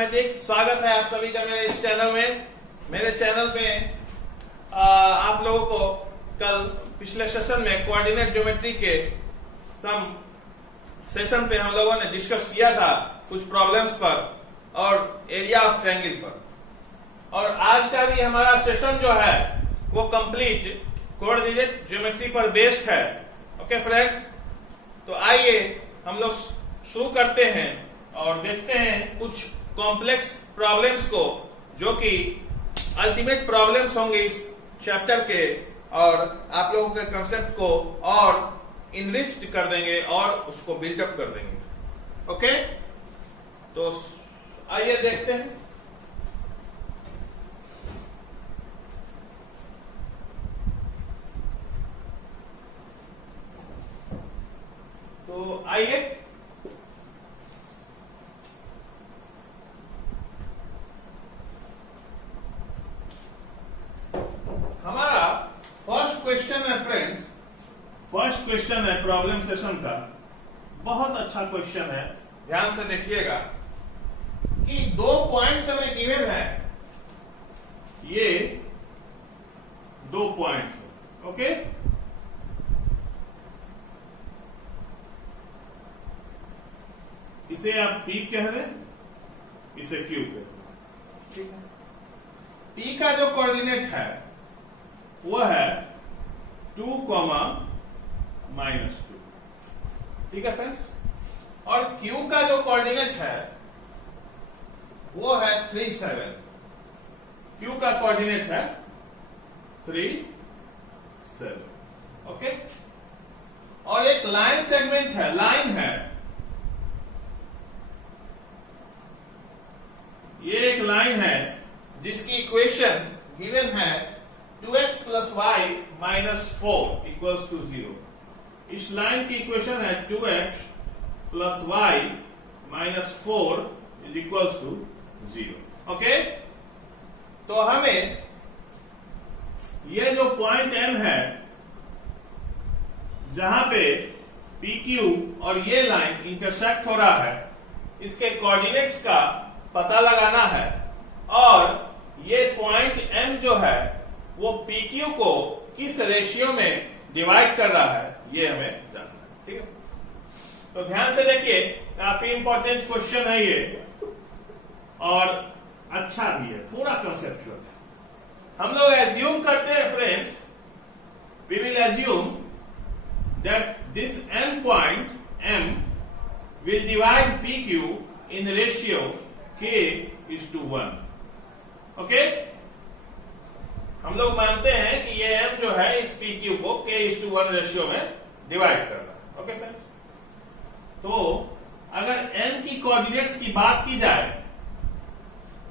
Mathematics. स्वागत है आप सभी का मेरे इस चैनल में। मेरे चैनल में आप लोगों को कल पिछले सेशन में कोऑर्डिनेट ज्योमेट्री के सम सेशन पे हम लोगों ने डिस्कस किया था कुछ प्रॉब्लम्स पर और एरिया ऑफ ट्रायंगल पर, और आज का भी हमारा सेशन जो है वो कंप्लीट कोऑर्डिनेट ज्योमेट्री पर बेस्ड है। ओके फ्रेंड्स, तो आइए हम लोग शुरू करते हैं और देखते हैं कुछ कॉम्प्लेक्स प्रॉब्लम्स को जो कि अल्टीमेट प्रॉब्लम्स होंगे इस चैप्टर के, और आप लोगों के कंसेप्ट को और इनरिच्ड कर देंगे और उसको बिल्डअप कर देंगे। ओके, तो आइए देखते हैं। तो आइए हमारा फर्स्ट क्वेश्चन है फ्रेंड्स, फर्स्ट क्वेश्चन है प्रॉब्लम सेशन का। बहुत अच्छा क्वेश्चन है, ध्यान से देखिएगा कि 2 पॉइंट्स हमें गिवन है, ये 2 पॉइंट्स। ओके, इसे आप P कह रहे हैं, इसे Q कह रहे हैं। P का जो कोऑर्डिनेट है वो है 2, -2। ठीक है फ्रेंड्स, और Q का जो कोऑर्डिनेट है वो है 3, 7। Q का कोऑर्डिनेट है 3, 7। ओके, और एक लाइन सेगमेंट है, लाइन है, ये एक लाइन है जिसकी इक्वेशन गिवन है 2x + y - 4 = 0। इस लाइन की इक्वेशन है 2x + y - 4 = 0। ओके, तो हमें ये जो पॉइंट M है जहां पे PQ और ये लाइन इंटरसेक्ट हो रहा है, इसके कोऑर्डिनेट्स का पता लगाना है, और ये पॉइंट M जो है वो PQ को किस रेशियो में डिवाइड कर रहा है ये हमें जानना है। ठीक है, तो ध्यान से देखिए, काफी इंपॉर्टेंट क्वेश्चन है ये और अच्छा भी है, थोड़ा कंसेप्चुअल है। हम लोग एज्यूम करते हैं friends, we will assume that this M point M will divide PQ in ratio K:1। Okay, हम लोग मानते हैं कि ये M जो है इस PQ को K:1 रेशियो में डिवाइड कर रहा है। ओके फ्रेंड्स, तो अगर M की कोऑर्डिनेट्स की बात की जाए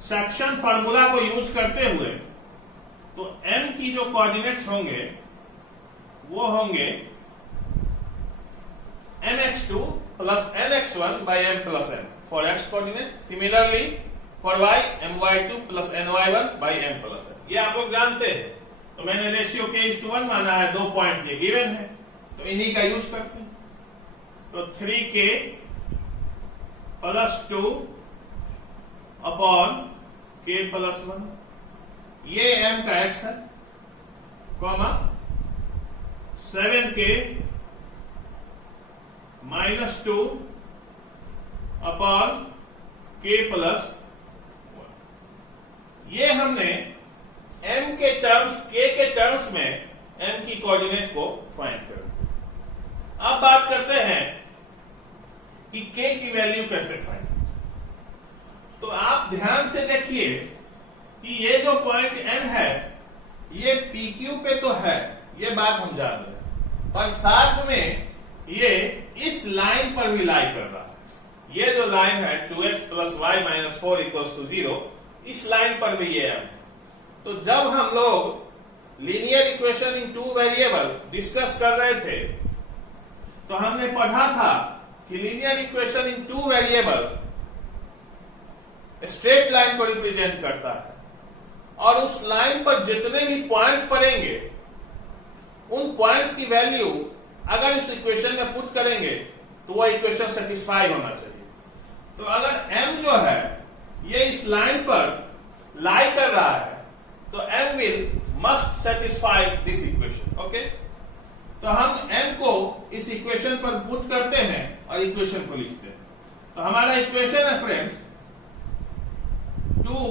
सेक्शन फार्मूला को यूज करते हुए, तो M की जो कोऑर्डिनेट्स होंगे वो होंगे mx2 + nx1 / m + n for x coordinate, similarly for y my2 + ny1 / m + n। ये आप लोग जानते हैं, तो मैंने रेशियो K:1 माना है, 2 पॉइंट्स ये गिवन है, तो इन्हीं का यूज करते हैं। तो 3K + 2 / K + 1, ये M का x है, कॉमा 7K - 2 / K + 1। ये हमने M के टर्म्स, K के टर्म्स में M की कोऑर्डिनेट को फाइंड कर। अब बात करते हैं कि K की वैल्यू कैसे फाइंड। तो आप ध्यान से देखिए कि ये जो पॉइंट M है ये PQ पे तो है, ये बात हम जान रहे हैं, और साथ में ये इस लाइन पर भी लाई कर रहा है। ये जो लाइन है 2x + y - 4 = 0, इस लाइन पर भी ये है। तो जब हम लोग linear equation in 2 variable discuss कर रहे थे, तो हमने पढ़ा था कि linear equation in 2 variable straight line को रिप्रेजेंट करता है, और उस लाइन पर जितने भी पॉइंट्स पड़ेंगे उन पॉइंट्स की वैल्यू अगर इस इक्वेशन में पुट करेंगे तो वह इक्वेशन सेटिस्फाई होना चाहिए। तो अगर m जो है ये इस लाइन पर लाई कर रहा है तो m will must satisfy this equation. Okay, तो हम m को इस इक्वेशन पर पुट करते हैं और इक्वेशन को लिखते हैं। तो हमारा इक्वेशन है फ्रेंड्स 2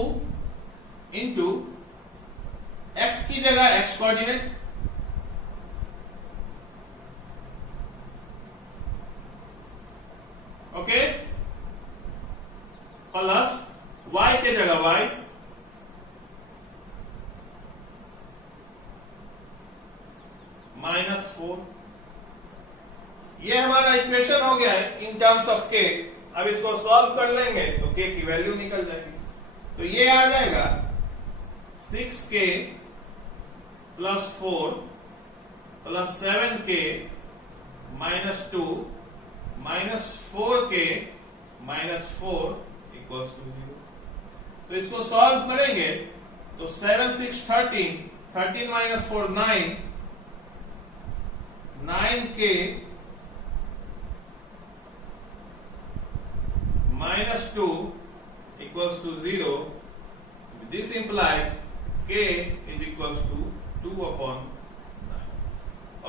इंटू x की जगह x coordinate okay plus y के जगह y -4। ये हमारा इक्वेशन हो गया है इन टर्म्स ऑफ k। अब इसको सॉल्व कर लेंगे तो k की वैल्यू निकल जाएगी। तो ये आ जाएगा 6k plus 4 plus 7k -2 -4k -4 equals to 0। तो इसको सॉल्व करेंगे तो 7 6 13 13 -4 9 9k -2 equals to 0. This implies k is equals to 2/9.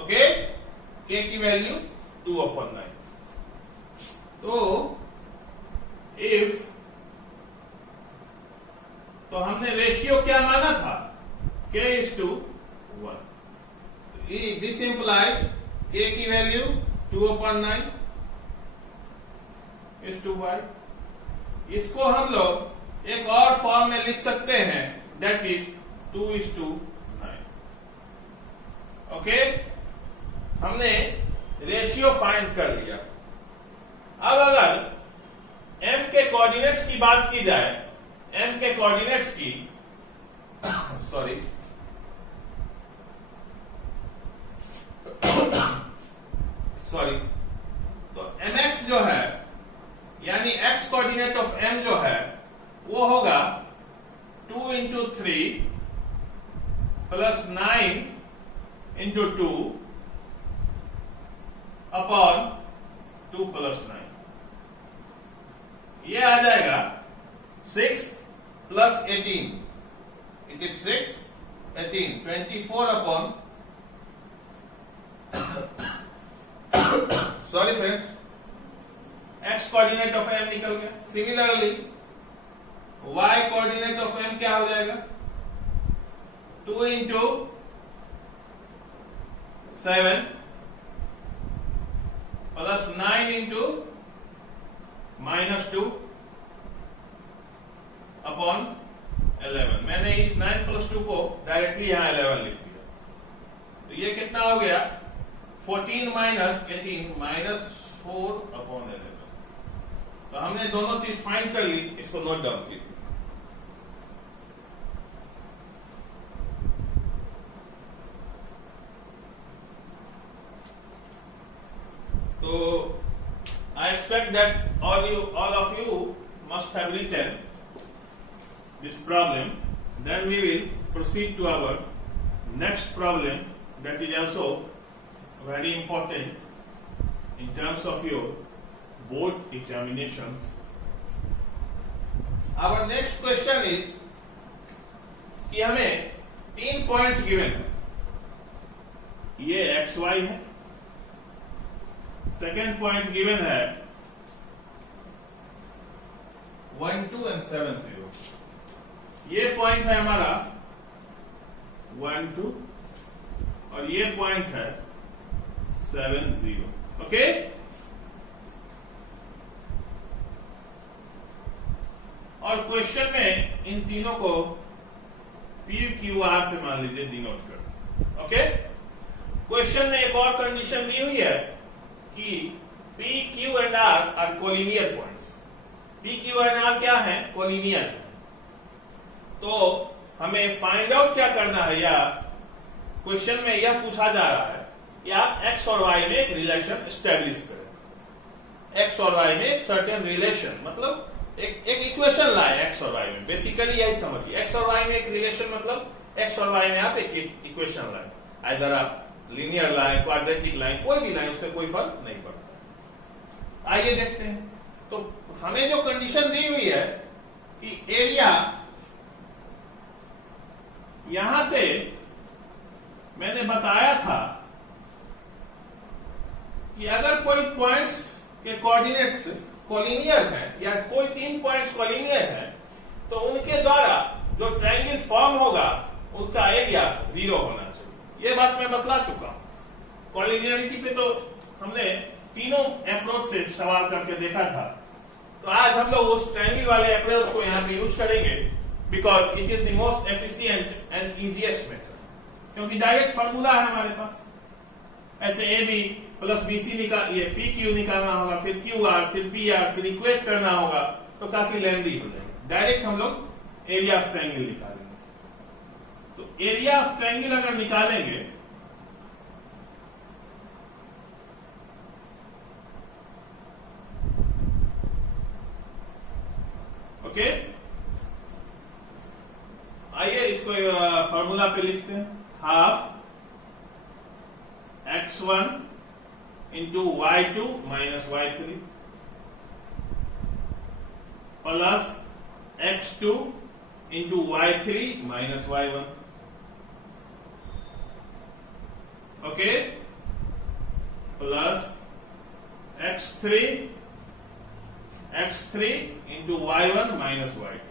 Okay, k की वैल्यू 2/9। तो if तो हमने रेशियो क्या माना था k is to 1। This implies k की वैल्यू 2/9 is to y। इसको हम लोग एक और फॉर्म में लिख सकते हैं दैट इज 2:9। ओके, हमने रेशियो फाइंड कर लिया। अब अगर m के कोऑर्डिनेट्स की बात की जाए, m के कोऑर्डिनेट्स की सॉरी तो mx जो है यानी x कोऑर्डिनेट ऑफ m जो है वो होगा 2 into 3 plus 9 into 2 upon 2 plus 9। ये आ जाएगा 6 plus 18 it is 6 18 24 upon sorry friends, x coordinate of m निकल गया। Similarly y coordinate of m क्या हो जाएगा 2 इंटू 7 प्लस 9 इंटू -2 अपॉन 11। मैंने इस 9 प्लस 2 को डायरेक्टली यहां 11 लिख दिया। तो ये कितना हो गया 14 माइनस 18 -4 अपॉन 11। तो हमने दोनों चीज फाइंड कर ली, इसको नोट डाउन की। तो I expect that all of you must have written this problem. Then we will proceed to our next problem that is also very important in terms of your board examinations. Our next question is कि हमें 3 points given है। ये XY है, second point given है 1 2 and 7 0। ये point है हमारा 1 2 और ये पॉइंट है 7 0। ओके, और क्वेश्चन में इन तीनों को PQR से मान लीजिए डिनोट कर। ओके, क्वेश्चन में एक और कंडीशन दी हुई है कि P, Q and R are collinear points. P, Q and R क्या है कोलिनियर। तो हमें फाइंड आउट क्या करना है, या क्वेश्चन में यह पूछा जा रहा है कि आप x और y में एक रिलेशन एस्टेब्लिश करें। x और y में एक सर्टेन रिलेशन मतलब एक इक्वेशन लाए x और y में। बेसिकली यही समझिए, x और y में एक रिलेशन मतलब x और y में आप एक इक्वेशन लाए, आइदर आप लीनियर लाइन, क्वाड्रेटिक लाइन, कोई भी लाइन, उससे कोई फर्क नहीं पड़ता। आइए देखते हैं। तो हमें जो कंडीशन दी हुई है कि एरिया यहां से मैंने बताया था कि अगर कोई पॉइंट्स के कोऑर्डिनेट्स कोलिनियर है या कोई 3 पॉइंट्स कोलिनियर है तो उनके द्वारा जो ट्रायंगल फॉर्म होगा उसका एरिया 0 होना चाहिए। यह बात मैं बतला चुका हूं। कोलिनियरिटी पे तो हमने तीनों अप्रोच से सवाल करके देखा था। तो आज हम लोग उस ट्रायंगल वाले अप्रोच को यहां पे यूज करेंगे because it is the most efficient and easiest method, क्योंकि डायरेक्ट फॉर्मूला है हमारे पास। ऐसे A B plus B C ये पी क्यू निकालना होगा, फिर क्यू आर, फिर पी आर, फिर इक्वेट करना होगा, तो काफी लेंदी हो जाएगा। डायरेक्ट हम लोग एरिया ऑफ ट्रायंगल निकालेंगे। तो एरिया ऑफ ट्रायंगल अगर निकालेंगे ओके, आइए इसको फॉर्मूला पे लिखते हैं। Half x1 into y2 minus y3 plus x2 into y3 minus y1, okay, plus x3 into y1 minus y2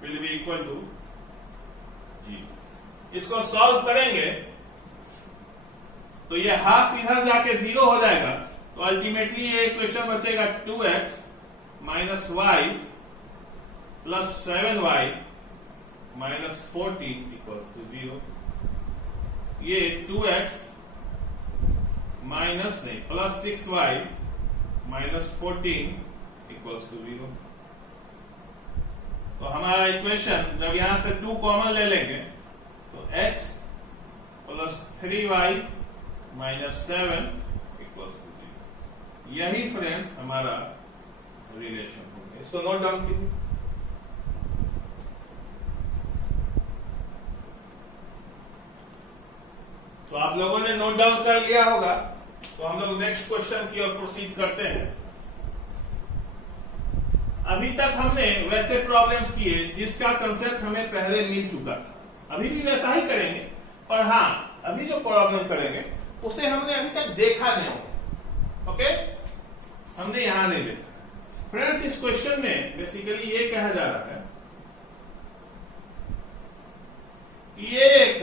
will be equal to 0। इसको सॉल्व करेंगे तो ये हाफ इधर जाके 0 हो जाएगा, तो अल्टीमेटली ये इक्वेशन बचेगा 2x minus y plus 7y minus 14 equal to 0। ये 2x माइनस नहीं plus 6y minus 14 equals to 0। तो हमारा इक्वेशन जब यहां से 2 कॉमन ले लेंगे तो x plus 3y minus 7 equals to 0। यही फ्रेंड्स हमारा रिलेशन हो गया। इसको नोट डाउन कीजिए। तो आप लोगों ने नोट डाउन कर लिया होगा, तो हम लोग नेक्स्ट क्वेश्चन की ओर प्रोसीड करते हैं। अभी तक हमने वैसे प्रॉब्लम्स किए जिसका कंसेप्ट हमें पहले मिल चुका था। अभी भी वैसा ही करेंगे, पर हाँ अभी जो प्रॉब्लम करेंगे उसे हमने अभी तक देखा नहीं होगा। ओके, हमने यहां नहीं देखा। फ्रेंड्स, इस क्वेश्चन में बेसिकली ये कहा जा रहा है कि ये एक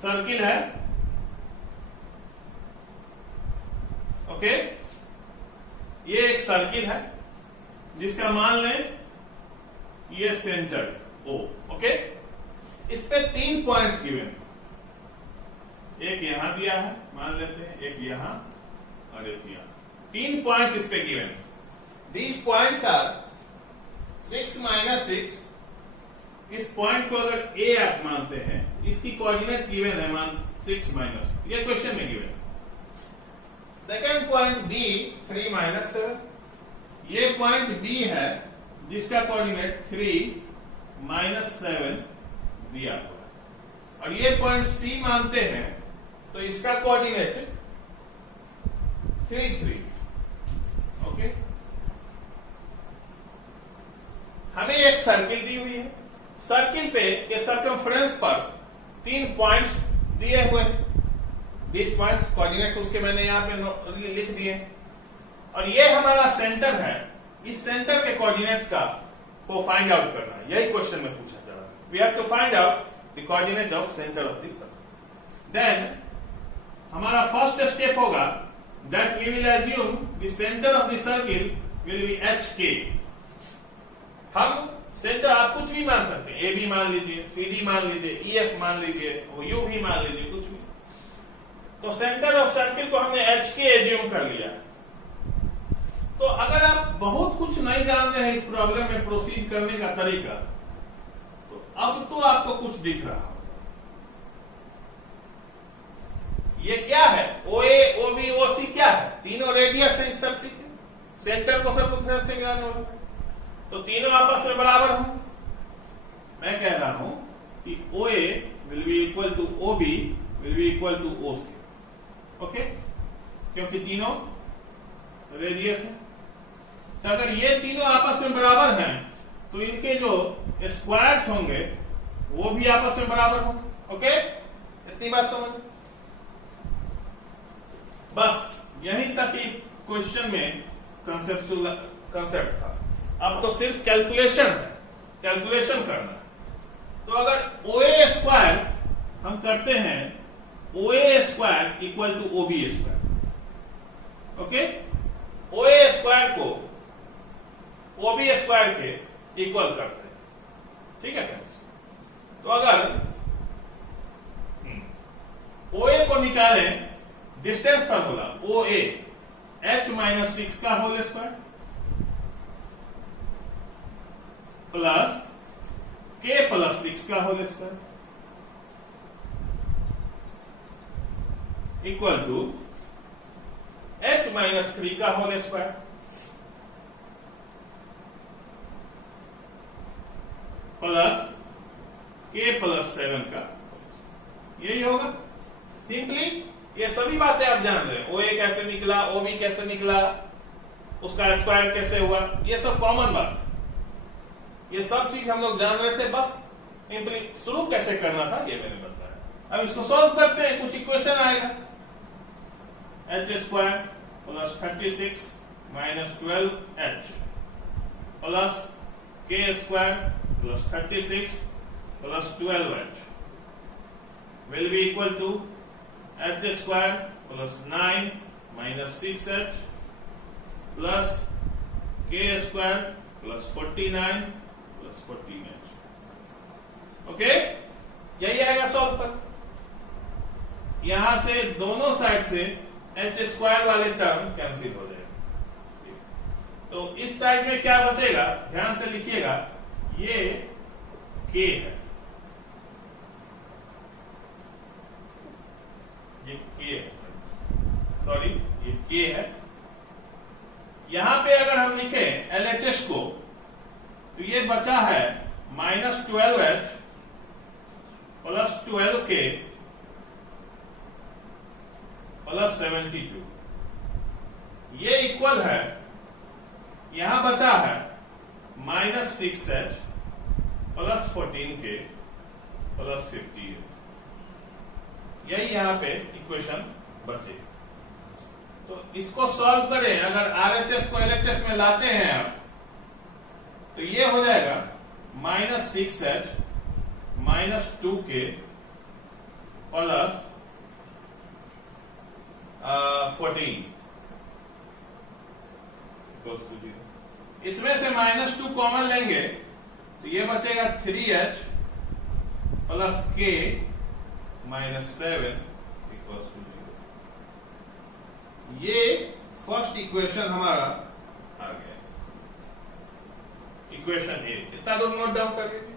सर्किल है, ओके, ये एक सर्किल है जिसका मान लें ये सेंटर O, ओके। इस पे 3 पॉइंट्स गिवन, एक यहां दिया है मान लेते हैं, एक यहां और एक यहां। 3 पॉइंट्स इस पे given. These points are 6 minus 6। इस पॉइंट को अगर A आप मानते हैं, इसकी कोऑर्डिनेट गिवन है मान 6 माइनस, ये क्वेश्चन में given. Second point B 3 minus 7। ये पॉइंट B है जिसका कोऑर्डिनेट 3 माइनस 7 दिया हुआ है। और ये पॉइंट C मानते हैं तो इसका कोऑर्डिनेट 3 3, ओके। हमें एक सर्किल दी हुई है, सर्किल पे के सर्कमफ्रेंस पर 3 पॉइंट्स दिए हुए हैं। दिस पॉइंट कोऑर्डिनेट्स उसके मैंने यहां पे लिख दिए, और ये हमारा सेंटर है। इस सेंटर के कोऑर्डिनेट्स को फाइंड आउट करना है, यही क्वेश्चन में पूछा जा रहा है। We have to find out the coordinate of centre of this circle. Then हमारा फर्स्ट स्टेप होगा that we will assume the centre of the circle will be HK। हम सेंटर आप कुछ भी मान सकते हैं, AB मान लीजिए, CD मान लीजिए, EF मान लीजिए, U भी मान लीजिए, कुछ भी। तो सेंटर ऑफ सर्किल को हमने HK एज्यूम कर लिया। तो अगर आप बहुत कुछ नहीं जान रहे हैं इस प्रॉब्लम में प्रोसीड करने का तरीका, तो अब तो आपको कुछ दिख रहा होगा। ये क्या है? OA, OB, OC क्या है? तीनों रेडियस है इस सर्किल के। सेंटर को सर्कमफ्रेंस से मिलाने वाला है, तो तीनों आपस में बराबर होंगे। मैं कह रहा हूं कि OA will be equal to OB will be equal to OC, okay. क्योंकि तीनों रेडियस है। तो अगर ये तीनों आपस में बराबर हैं तो इनके जो स्क्वायर्स होंगे वो भी आपस में बराबर होंगे। ओके, इतनी बात समझ। बस यहीं तक ही क्वेश्चन में कंसेप्ट था। अब तो सिर्फ कैलकुलेशन है, कैलकुलेशन करना है। तो अगर OA स्क्वायर हम करते हैं, OA square equal to OB square. Okay, OA square को OB स्क्वायर के इक्वल करते हैं। ठीक है फ्रेंड्स, तो अगर OA को निकालें, distance formula OA h minus 6 का whole square plus k plus 6 का whole square equal to h minus 3 का whole square plus k plus 7 का। यही होगा सिंपली। ये सभी बातें आप जान रहे हैं, OA कैसे निकला, OB कैसे निकला, उसका स्क्वायर कैसे हुआ, ये सब कॉमन बात, ये सब चीज हम लोग जान रहे थे। बस सिंपली शुरू कैसे करना था ये मैंने बताया। अब इसको सॉल्व करते हैं, कुछ इक्वेशन आएगा। h square plus 36 minus 12h plus k square plus 36 plus 12h will be equal to h square plus 9 minus 6h plus k square plus 49 plus 14h। Okay, यही आएगा सॉल्व पर। यहां से दोनों साइड से h स्क्वायर वाले term cancel हो जाएगा। तो इस साइड में क्या बचेगा, ध्यान से लिखिएगा, ये k है, ये k है, सॉरी ये k है। यहां पे अगर हम लिखें LHS को तो ये बचा है minus 12h plus 12k plus 72। ये इक्वल है, यहां बचा है minus 6h plus 14k plus 50। यही यहां पे इक्वेशन बचे। तो इसको सॉल्व करें, अगर RHS को LHS में लाते हैं आप तो ये हो जाएगा minus 6h minus 2k plus 14 इसमें से माइनस 2 कॉमन लेंगे तो ये बचेगा 3h plus k minus 7 equals to 0। ये फर्स्ट इक्वेशन हमारा आ गया, इक्वेशन ए। इतना तो नोट डाउन कर लीजिए।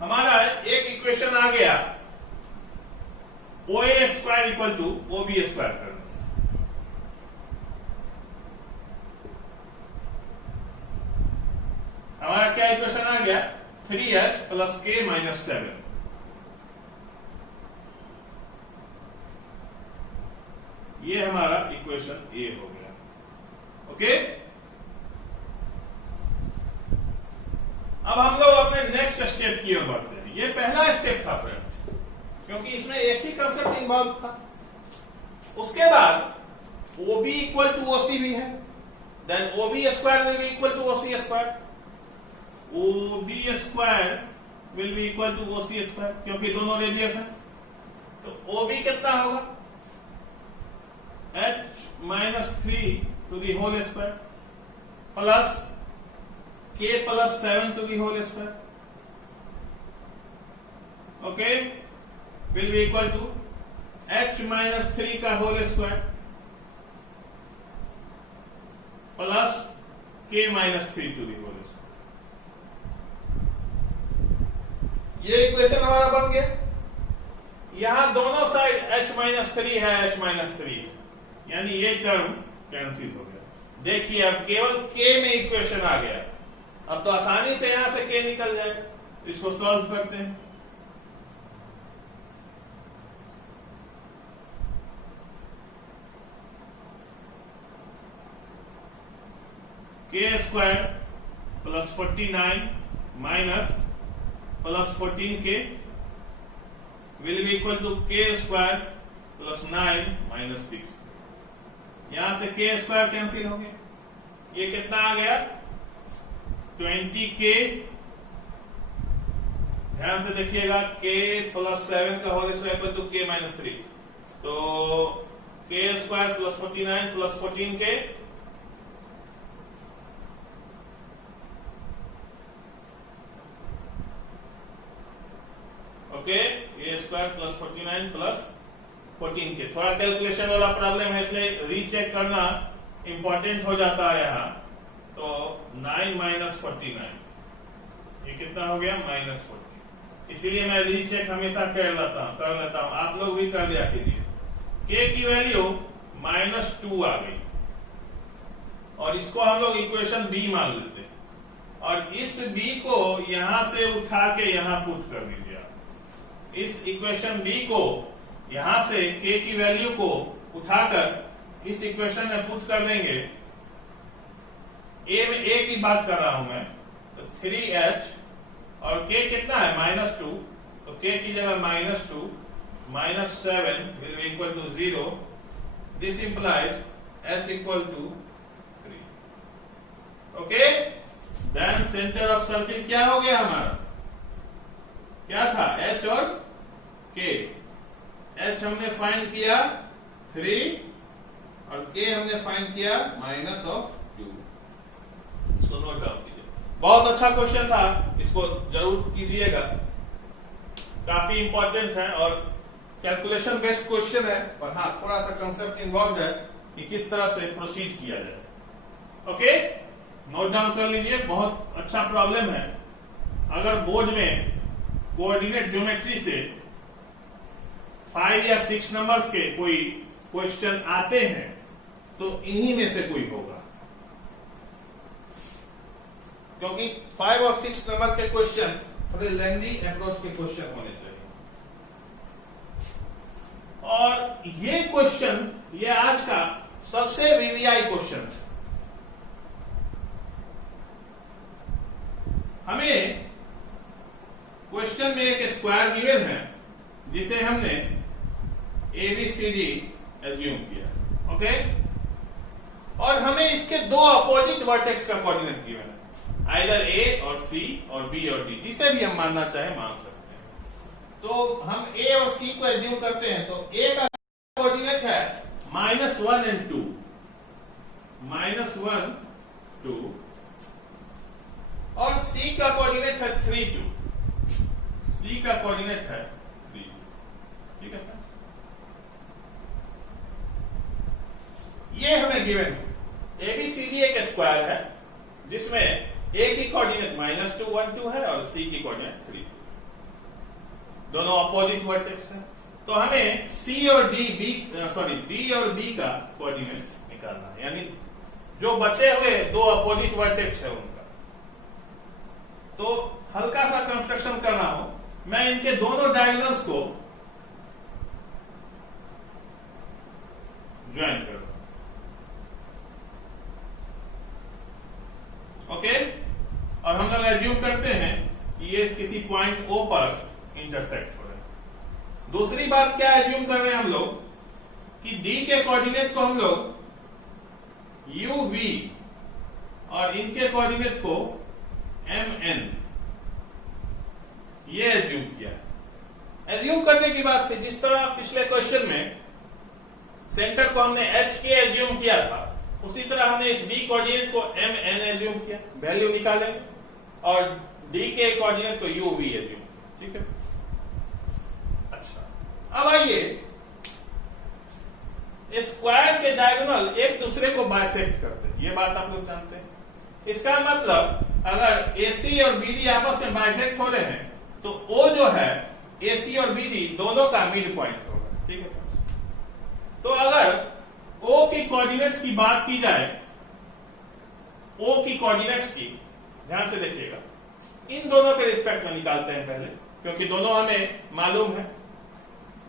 हमारा एक इक्वेशन आ गया OA square equal to OB square करने से। हमारा क्या इक्वेशन आ गया, 3h प्लस k माइनस 7। ये हमारा इक्वेशन ए हो गया। ओके, अब हम लोग अपने नेक्स्ट स्टेप की ओर बढ़ते हैं। ये पहला स्टेप था फ्रेंड्स, क्योंकि इसमें एक ही कंसेप्ट इन्वॉल्व था। उसके बाद OB इक्वल टू OC भी है, then OB square will be equal to OC square. OB square will be equal to OC square, क्योंकि दोनों रेडियस है। तो OB कितना होगा, h minus 3 to the whole square plus k plus 7 to the whole square. Okay, will be equal to h minus 3 का whole square plus k minus 3 to the whole square. ये equation हमारा बन गया। यहां दोनों side h minus 3 है, h minus 3 है, यानी ये टर्म कैंसिल हो गया। देखिए अब केवल k में इक्वेशन आ गया। अब तो आसानी से यहां से k निकल जाएगा। इसको सॉल्व करते हैं। K square plus 49 minus plus 14k will be equal to k square plus 9 minus 6। यहां से के स्क्वायर कैंसिल हो गया, ये कितना आ गया 20k। ध्यान से देखिएगा, k प्लस 7 का whole square equal to k minus 3, तो K square plus 49 plus 14k okay, A square plus 49 plus 14k। थोड़ा कैलकुलेशन वाला प्रॉब्लम है, इसलिए रीचेक करना इंपॉर्टेंट हो जाता है यहाँ। तो 9 माइनस 49 ये कितना हो गया -40। इसीलिए मैं रीचेक हमेशा कर लेता हूं, आप लोग भी कर लिया कीजिए। k की वैल्यू -2 आ गई और इसको हम लोग इक्वेशन b मान लेते हैं, और इस b को यहां से उठा के यहां पुट कर दीजिए। इस इक्वेशन b को यहां से k की वैल्यू को उठाकर इस इक्वेशन में पुट कर देंगे। a में a की बात कर रहा हूं मैं, तो 3h और k कितना है -2, तो k की जगह -2 -7 will be equal to 0. This implies h equal to 3. Okay? Then center of circle क्या हो गया हमारा, क्या था h और k। h हमने फाइंड किया 3 और k हमने फाइंड किया -2। इसको नोट डाउन कीजिए, बहुत अच्छा क्वेश्चन था, इसको जरूर कीजिएगा, काफी इंपॉर्टेंट है और कैलकुलेशन बेस्ड क्वेश्चन है, पर हाँ थोड़ा सा कंसेप्ट इन्वॉल्व है कि किस तरह से प्रोसीड किया जाए। ओके, नोट डाउन कर लीजिए, बहुत अच्छा प्रॉब्लम है। अगर बोर्ड में कोऑर्डिनेट ज्योमेट्री से 5 या 6 नंबर्स के कोई क्वेश्चन आते हैं तो इन्हीं में से कोई होगा, क्योंकि 5 और 6 नंबर के क्वेश्चन थोड़े लेंथी अप्रोच के क्वेश्चन होने चाहिए। और ये क्वेश्चन, ये आज का सबसे वीवीआई क्वेश्चन है। हमें क्वेश्चन में एक स्क्वायर गिवन है जिसे हमने ABCD एज्यूम किया, ओके, और हमें इसके दो अपोजिट वर्टेक्स का कोऑर्डिनेट गिवन है, आइदर A और C और B और D, जिसे भी हम मानना चाहे मान सकते हैं। तो हम A और C को एज्यूम करते हैं, तो A का कोऑर्डिनेट है -1 and 2, -1 2, और C का कोऑर्डिनेट है 3 2, C का कोऑर्डिनेट है 3, ठीक है। ये हमें गिवन है। ABCD एक स्क्वायर है जिसमें A की कोऑर्डिनेट -2 1 2 है और C की कोऑर्डिनेट 3 2, दोनों अपोजिट वर्टेक्स हैं। तो हमें D और B का कोऑर्डिनेट निकालना है, यानी जो बचे हुए दो अपोजिट वर्टेक्स है उनका। तो हल्का सा कंस्ट्रक्शन कर रहा हूं मैं, इनके दोनों डायगोनल्स को ज्वाइन कर रहा हूं, ओके। और हम लोग एज्यूम करते हैं कि ये किसी पॉइंट O पर इंटरसेक्ट हो रहे हैं। दूसरी बात क्या एज्यूम कर रहे हैं हम लोग कि D के कोऑर्डिनेट को हम लोग UV और इनके कोऑर्डिनेट को MN, ये एज्यूम किया। एज्यूम करने की बात थी, जिस तरह पिछले क्वेश्चन में सेंटर को हमने H के एज्यूम किया था, उसी तरह हमने इस D कोऑर्डिनेट को MN एज्यूम किया, वैल्यू निकालेंगे, और D के कोऑर्डिनेट को UV एज्यूम, ठीक है। अच्छा, अब आइए स्क्वायर के डायगोनल एक दूसरे को बाइसेक्ट करते हैं, ये बात आप लोग जानते हैं। इसका मतलब अगर AC और BD आपस में बाइसेक्ट हो रहे हैं तो O जो है AC और BD दोनों का मिड पॉइंट होगा, ठीक है। तो अगर O की कोऑर्डिनेट्स की बात की जाए, O की कोऑर्डिनेट्स की ध्यान से देखिएगा, इन दोनों के रिस्पेक्ट में निकालते हैं पहले, क्योंकि दोनों हमें मालूम है।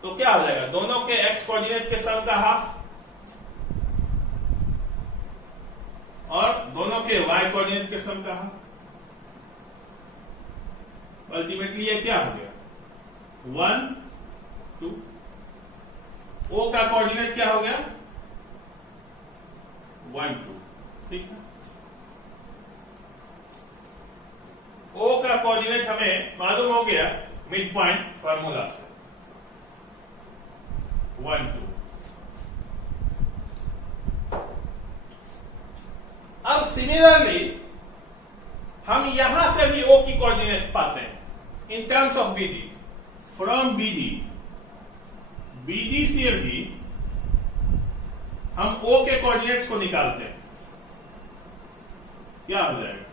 तो क्या हो जाएगा, दोनों के x कोऑर्डिनेट के सम का हाफ और दोनों के y कोऑर्डिनेट के सम कहा। अल्टीमेटली ये क्या हो गया 1 2। O का कोऑर्डिनेट क्या हो गया 1 2। ठीक है, O का कोऑर्डिनेट हमें मालूम हो गया मिड पॉइंट फार्मूला से 1 2। अब सिमिलरली हम यहां से भी O की कोऑर्डिनेट पाते हैं in terms of BD। From BD से भी हम O के कोऑर्डिनेट्स को निकालते हैं। क्या हो जाएगा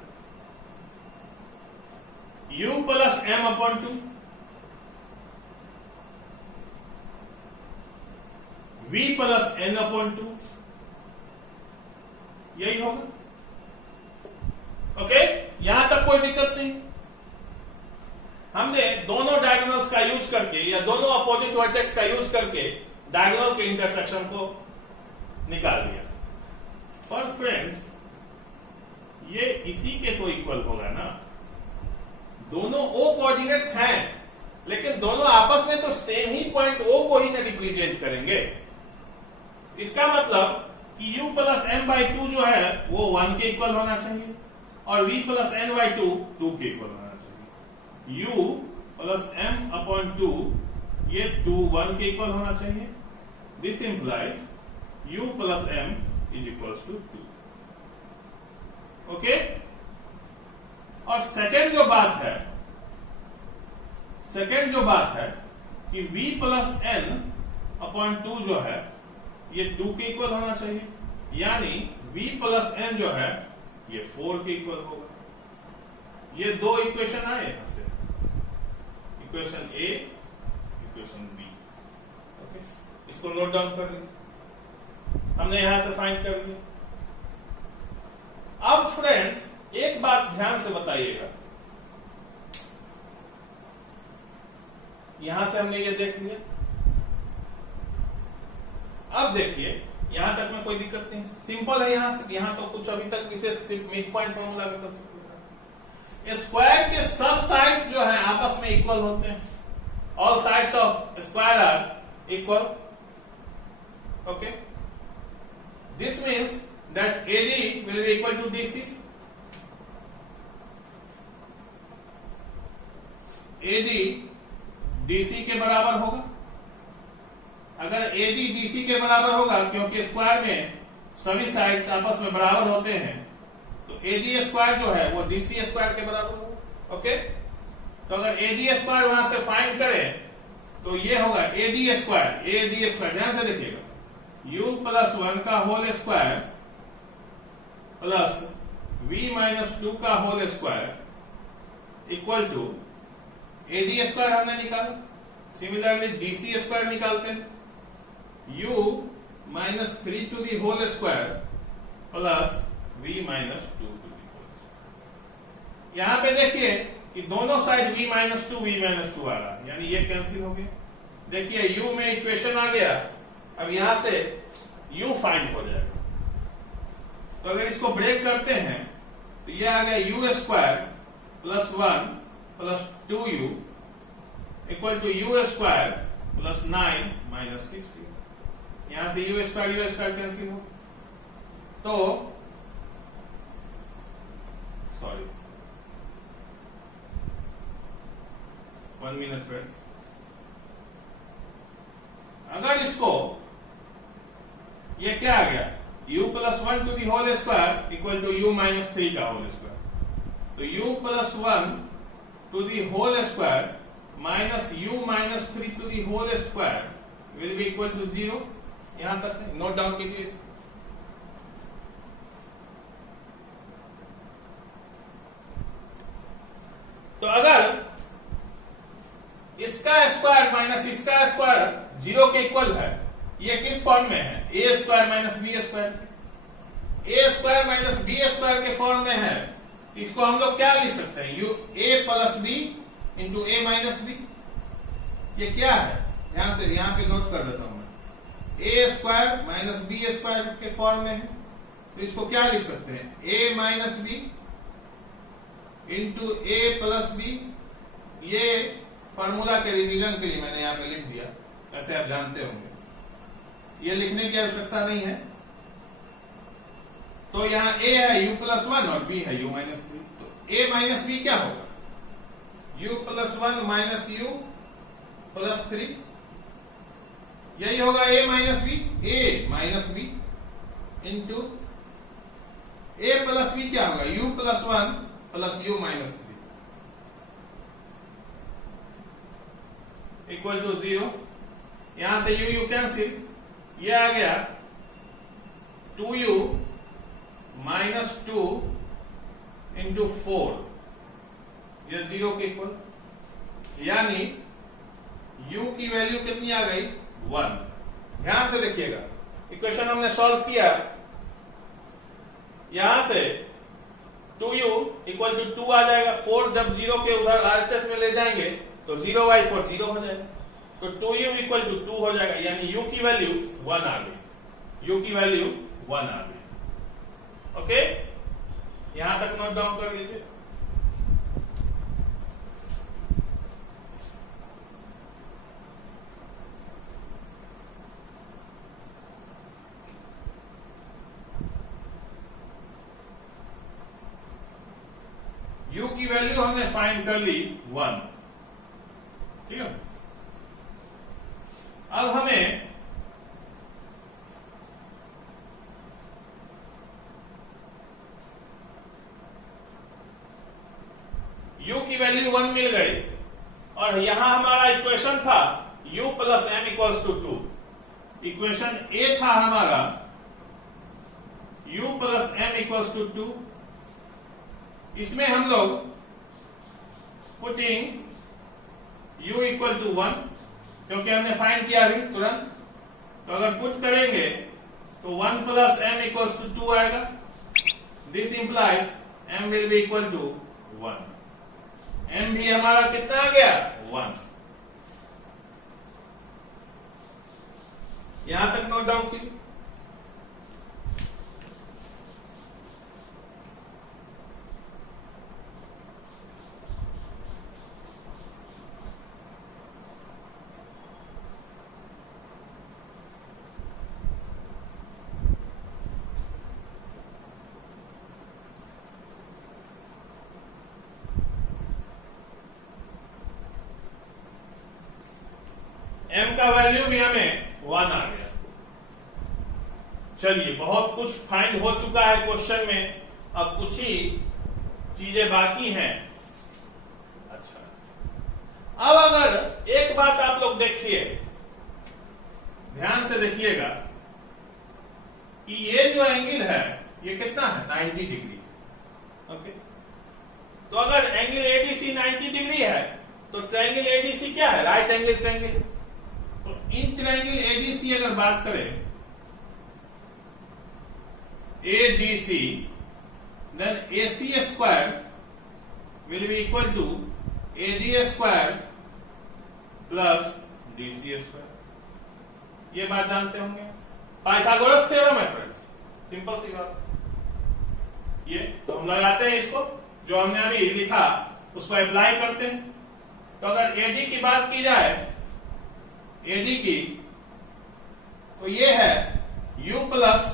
U plus m/2 V plus n/2 यही होगा। ओके, यहां तक कोई दिक्कत नहीं। हमने दोनों डायगोनल्स का यूज करके या दोनों अपोजिट वर्टेक्स का यूज करके डायगोनल के इंटरसेक्शन को निकाल दिया। पर फ्रेंड्स ये इसी के तो इक्वल होगा ना, दोनों O कोऑर्डिनेट्स हैं लेकिन दोनों आपस में तो सेम ही पॉइंट O को ही ना रिप्रेजेंट करेंगे। इसका मतलब कि U प्लस m/2 जो है वो 1 के इक्वल होना चाहिए और V प्लस n/2 2 के इक्वल होना चाहिए। U प्लस m/2 ये 2 1 के इक्वल होना चाहिए। This implies U plus m is equals to 2। Okay, और सेकेंड जो बात है कि V प्लस n/2 जो है ये 2 के इक्वल होना चाहिए, यानी V प्लस n जो है ये 4 के इक्वल होगा। ये दो इक्वेशन आए यहां से, equation A, equation B। Okay, इसको नोट डाउन कर लीजिए, हमने यहां से फाइंड कर लिया। अब फ्रेंड्स एक बात ध्यान से बताइएगा, यहां से हमने ये देख लिया। अब देखिए यहां तक में कोई दिक्कत नहीं, सिंपल है। यहां तो कुछ अभी तक विशेष सिर्फ मिड पॉइंट फॉर्मूला का स्क्वायर के सब साइड्स जो है आपस में इक्वल होते हैं। All sides of square are equal. Okay, this means that AD will be equal to DC। AD DC के बराबर होगा। अगर AD DC के बराबर होगा, क्योंकि स्क्वायर में सभी साइड्स आपस में बराबर होते हैं, तो AD स्क्वायर जो है वो DC स्क्वायर के बराबर होगा। ओके, तो अगर AD स्क्वायर वहां से फाइंड करें तो ये होगा AD स्क्वायर। ध्यान से देखिएगा, U प्लस 1 का whole square plus V minus 2 का whole square equal to AD square हमने निकाला। सिमिलरली DC स्क्वायर निकालते हैं, U minus 3 to the whole square plus V minus 2 to the whole square. यहां पे देखिए कि दोनों साइड V माइनस 2 आ रहा, यानी ये कैंसिल हो गया। देखिए U में इक्वेशन आ गया, अब यहां से U फाइंड हो जाएगा। तो अगर इसको ब्रेक करते हैं तो ये आ गया U square plus 1 plus 2U equal to U square plus 9 minus 6U। यहां से U स्क्वायर कैंसिल हो, तो सॉरी 1 मिनट फ्रेंड्स। अगर इसको ये क्या आ गया U plus 1 to the whole square equal to U minus 3 का होल स्क्वायर, तो U plus 1 to the whole square minus U minus 3 to the whole square will be equal to 0। यहां तक नोट डाउन कीजिए। तो अगर इसका square minus इसका square 0 के इक्वल है, ये किस फॉर्म में है? A square minus B square. A square minus B square के फॉर्म में है, इसको हम लोग क्या लिख सकते हैं? A plus B into A minus B। ये क्या है? ध्यान से यहां पे नोट कर देता हूं मैं। A square minus B square के फॉर्म में है। तो इसको क्या लिख सकते हैं, a minus B into A plus B. ये फॉर्मूला के रिवीजन के लिए मैंने यहां पे लिख दिया, ऐसे आप जानते होंगे, ये लिखने की आवश्यकता नहीं है। तो यहां a है u प्लस 1 और b है u माइनस 3। तो a माइनस b क्या होगा, u plus 1 minus u plus 3, यही होगा a minus B. a minus B into a plus B क्या होगा, u plus 1 plus u minus 3 equal to 0। यहां से u कैंसिल, ये आ गया 2u माइनस 2 इंटू 4, ये 0 के इक्वल, यानी u की वैल्यू कितनी आ गई, 1। ध्यान से देखिएगा, इक्वेशन हमने सॉल्व किया, यहां से 2u इक्वल टू 2 आ जाएगा। 4 जब 0 के उधर RHS में ले जाएंगे तो 0 बाई 4 0 हो जाएगा, तो 2u इक्वल टू 2 हो जाएगा, यानी u की वैल्यू 1 आ गई, u की वैल्यू 1 आ गई। ओके, यहां तक नोट डाउन कर लीजिए। u की वैल्यू हमने फाइंड कर ली 1, ठीक है। अब हमें u की वैल्यू 1 मिल गई, और यहां हमारा इक्वेशन था u plus m equals to 2। Equation A था हमारा u plus m equals to 2। इसमें हम लोग पुटिंग u इक्वल टू 1, क्योंकि हमने फाइंड किया अभी तुरंत, तो अगर पुट करेंगे तो 1 प्लस m इक्वल्स टू 2 आएगा। This implies m will be equal to 1। m भी हमारा कितना आ गया, 1। यहां तक नोट डाउन कीजिए। m का वैल्यू भी हमें 1 आ गया। चलिए, बहुत कुछ फाइंड हो चुका है क्वेश्चन में, अब कुछ ही चीजें बाकी हैं। अच्छा, अब अगर एक बात आप लोग देखिए, ध्यान से देखिएगा कि ये जो एंगल है ये कितना है, 90 डिग्री। ओके, तो अगर एंगल एडीसी 90 डिग्री है तो ट्रायंगल एडीसी क्या है, राइट एंगल ट्रायंगल। तो इन ट्रायंगल एडीसी अगर बात करें, ADC, then AC square will be equal to AD square plus DC square। ये बात जानते होंगे, पाइथागोरस थ्योरम है फ्रेंड्स, सिंपल सी बात। ये तो हम लगाते हैं इसको, जो हमने अभी लिखा उसको अप्लाई करते हैं। तो अगर AD की बात की जाए, AD की, तो ये है U प्लस,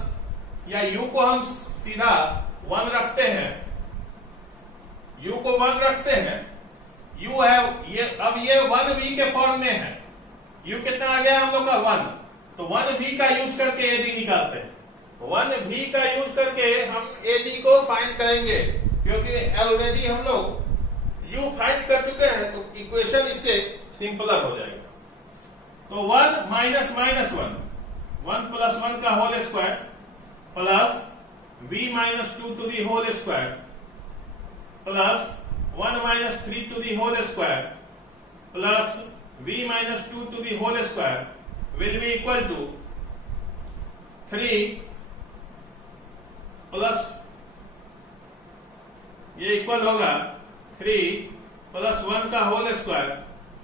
या u को हम सीधा 1 रखते हैं, u को 1 रखते हैं, u है ये, अब ये 1v के फॉर्म में है, u कितना आ गया हम लोग का 1, तो 1v का यूज करके AD निकालते हैं। 1v का यूज करके हम AD को फाइंड करेंगे, क्योंकि ऑलरेडी हम लोग u फाइंड कर चुके हैं, तो इक्वेशन इससे सिंपलर हो जाएगा। तो 1 माइनस माइनस 1, 1 प्लस 1 का whole square plus v minus 2 to the whole square plus 1 minus 3 to the whole square plus v minus 2 to the whole square will be equal to 3 plus, ये equal होगा 3 plus 1 का whole square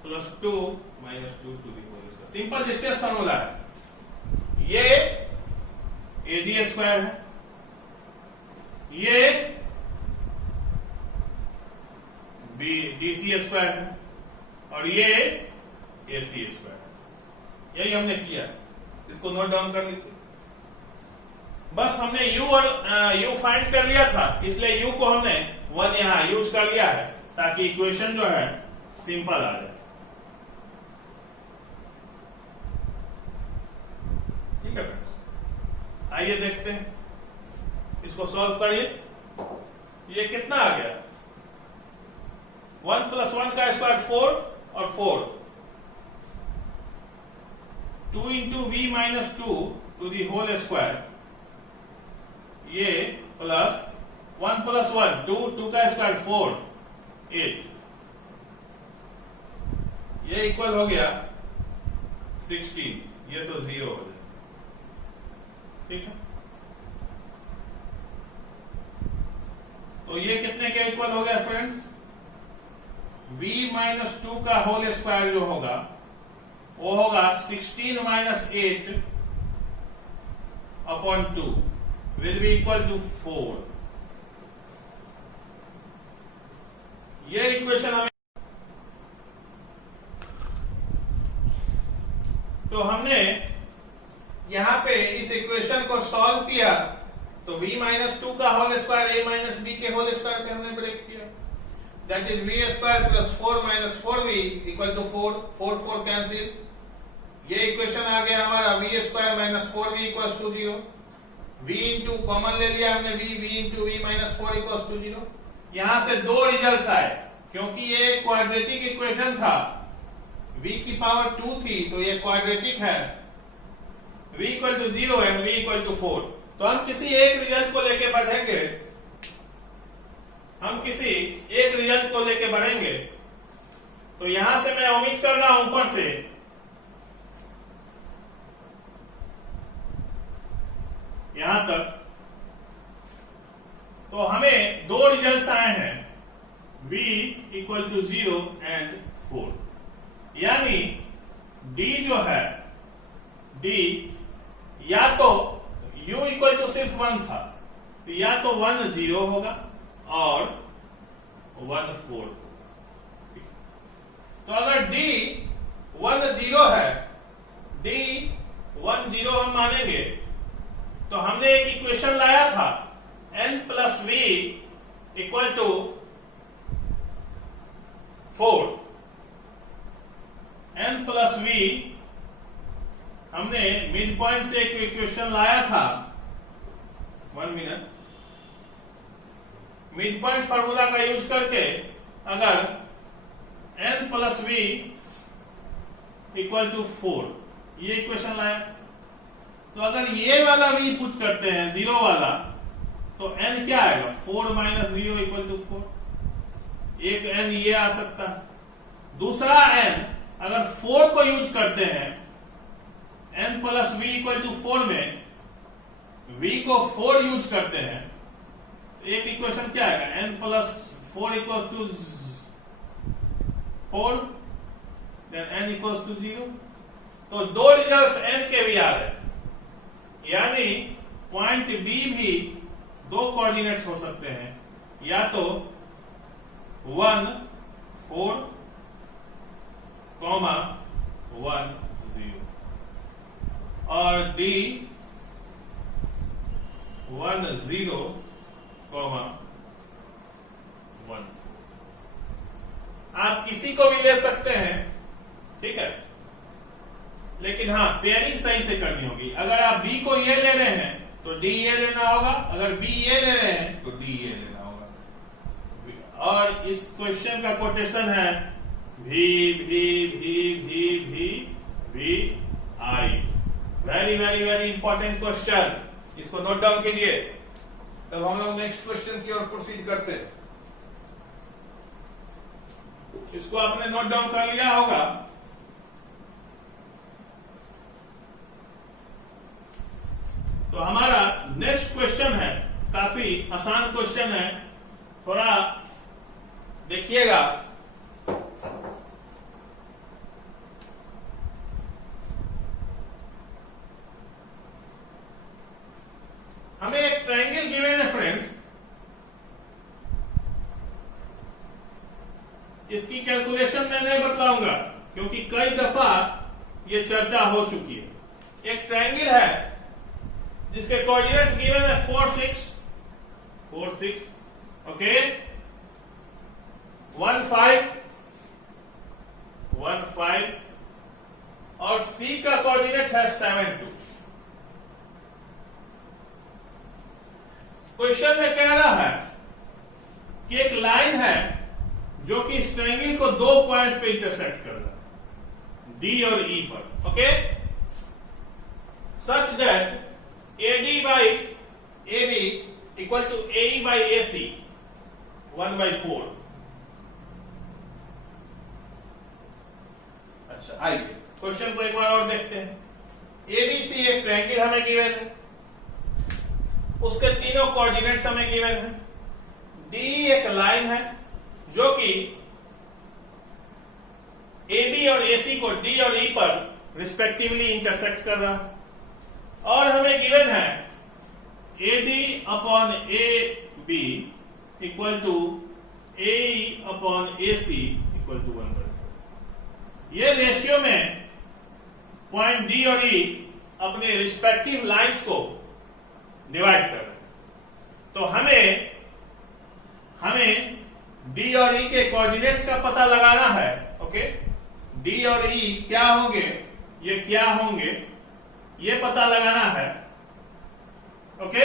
plus 2 minus 2 to the whole square. Simple distance formula है। ये AD square है, ये DC square है और ये AC स्क्वायर है। यही हमने किया, इसको नोट डाउन कर लीजिए। बस हमने u और u फाइंड कर लिया था, इसलिए u को हमने 1 यहां यूज कर लिया है ताकि इक्वेशन जो है सिंपल आ जाए। ठीक है फ्रेंड्स, आइए देखते हैं, इसको सॉल्व करिए। ये कितना आ गया? 1 + 1 का स्क्वायर 4 और 4, 2 × v - 2 to the whole square, ये प्लस 1 + 1 2, 2 का स्क्वायर 4, 8, ये इक्वल हो गया 16। ये तो 0 हो जाए। ठीक है, तो ये कितने के इक्वल हो गया फ्रेंड्स? v - 2 का होल स्क्वायर जो होगा वो होगा 16 - 8 upon 2 will be equal to 4। ये इक्वेशन हमें, तो हमने यहां पे इस इक्वेशन को सॉल्व किया तो v - 2 का होल स्क्वायर a - b के होल स्क्वायर पे हमने ब्रेक किया। That is v square plus 4 - 4v equal to 4, 4 4 cancel. ये इक्वेशन आ गया हमारा v square - 4v equals to 0। v into common ले लिया हमने, v into v - 4 equals to 0। यहां से दो रिजल्ट्स आए, क्योंकि ये क्वाड्रेटिक इक्वेशन था, v की पावर 2 थी, तो ये क्वाड्रेटिक है। v equal to 0 and v equal to 4। तो हम किसी एक रिजल्ट को लेके बढ़ेंगे, हम किसी एक रिजल्ट को लेके बढ़ेंगे। तो यहां से मैं उम्मीद कर रहा हूं ऊपर से यहां तक, तो हमें दो रिजल्ट्स आए हैं, v इक्वल टू 0 एंड 4। यानी d जो है, d या तो u इक्वल टू सिर्फ 1 था, तो या तो 1 0 होगा और 1 4। तो अगर d 1 0 है, d 1 0 हम मानेंगे, तो हमने एक इक्वेशन लाया था n + v equal to 4। n + v हमने मिड पॉइंट से एक इक्वेशन लाया था। 1 मिनट, मिड पॉइंट फार्मूला का यूज करके अगर n + v इक्वल टू 4, ये इक्वेशन लाया, तो अगर ये वाला v पुट करते हैं 0 वाला, तो n क्या आएगा? 4 - 0 इक्वल टू 4। एक n ये आ सकता है। दूसरा n अगर 4 को यूज करते हैं, n + v इक्वल टू 4 में v को 4 यूज करते हैं, तो एक इक्वेशन क्या आएगा? n + 4 equals to 4, then n equals to 0। तो दो रिजल्ट्स n के भी आ रहे हैं, यानी पॉइंट b भी दो कोऑर्डिनेट्स हो सकते हैं, या तो 1 4, 1 0, और d 1 0, 1 4। आप किसी को भी ले सकते हैं, ठीक है, लेकिन हाँ पेयरिंग सही से करनी होगी। अगर आप b को ये ले रहे हैं तो d ये लेना होगा, अगर b ये ले रहे हैं तो d ये लेना होगा। और इस क्वेश्चन का कोटेशन है v v v v v v i। Very very very important question, इसको नोट डाउन कीजिए। तब हम लोग नेक्स्ट क्वेश्चन की ओर प्रोसीड करते हैं। इसको आपने नोट डाउन कर लिया होगा। तो हमारा नेक्स्ट क्वेश्चन है, काफी आसान क्वेश्चन है, थोड़ा देखिएगा। हमें एक ट्रायंगल गिवन है फ्रेंड्स, क्योंकि कई दफा ये चर्चा हो चुकी है। एक ट्रायंगल है जिसके कोऑर्डिनेट्स गिवन है 4 6 ओके, 1 5 1 5 और सी का कोऑर्डिनेट है 7 2। क्वेश्चन में कह रहा है कि एक लाइन है जो कि इस ट्रायंगल को 2 पॉइंट्स पे इंटरसेक्ट कर रहा है, डी और ई पर, okay, such that AD by AB equal to AE by AC 1/4। अच्छा, आइए क्वेश्चन को एक बार और देखते हैं। ABC एक ट्रायंगल हमें गिवन है, उसके तीनों कोऑर्डिनेट्स हमें गिवन है। D एक लाइन है जो कि AB और AC को D और E पर रिस्पेक्टिवली इंटरसेक्ट कर रहा है, और हमें गिवन है AD upon AB equal to AE upon AC equal to 1/4। ये रेशियो में पॉइंट D और E अपने रिस्पेक्टिव लाइंस को डिवाइड कर रहे हैं। तो हमें D और E के कोऑर्डिनेट्स का पता लगाना है, ओके। D और E क्या होंगे, ये क्या होंगे, ये पता लगाना है, ओके।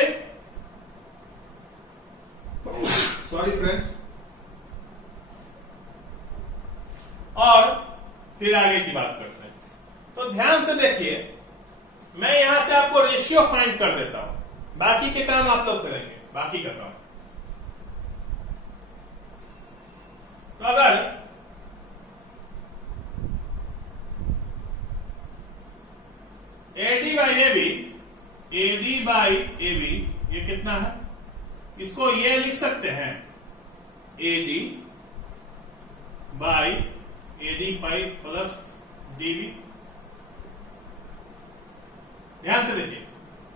Sorry friends. और फिर आगे की बात करते हैं। तो ध्यान से देखिए, मैं यहां से आपको रेशियो फाइंड कर देता हूं, बाकी के काम आप लोग करेंगे, बाकी का काम। तो अगर AD by AB ये कितना है, इसको ये लिख सकते हैं AD by AD pi plus DB। ध्यान से देखिए,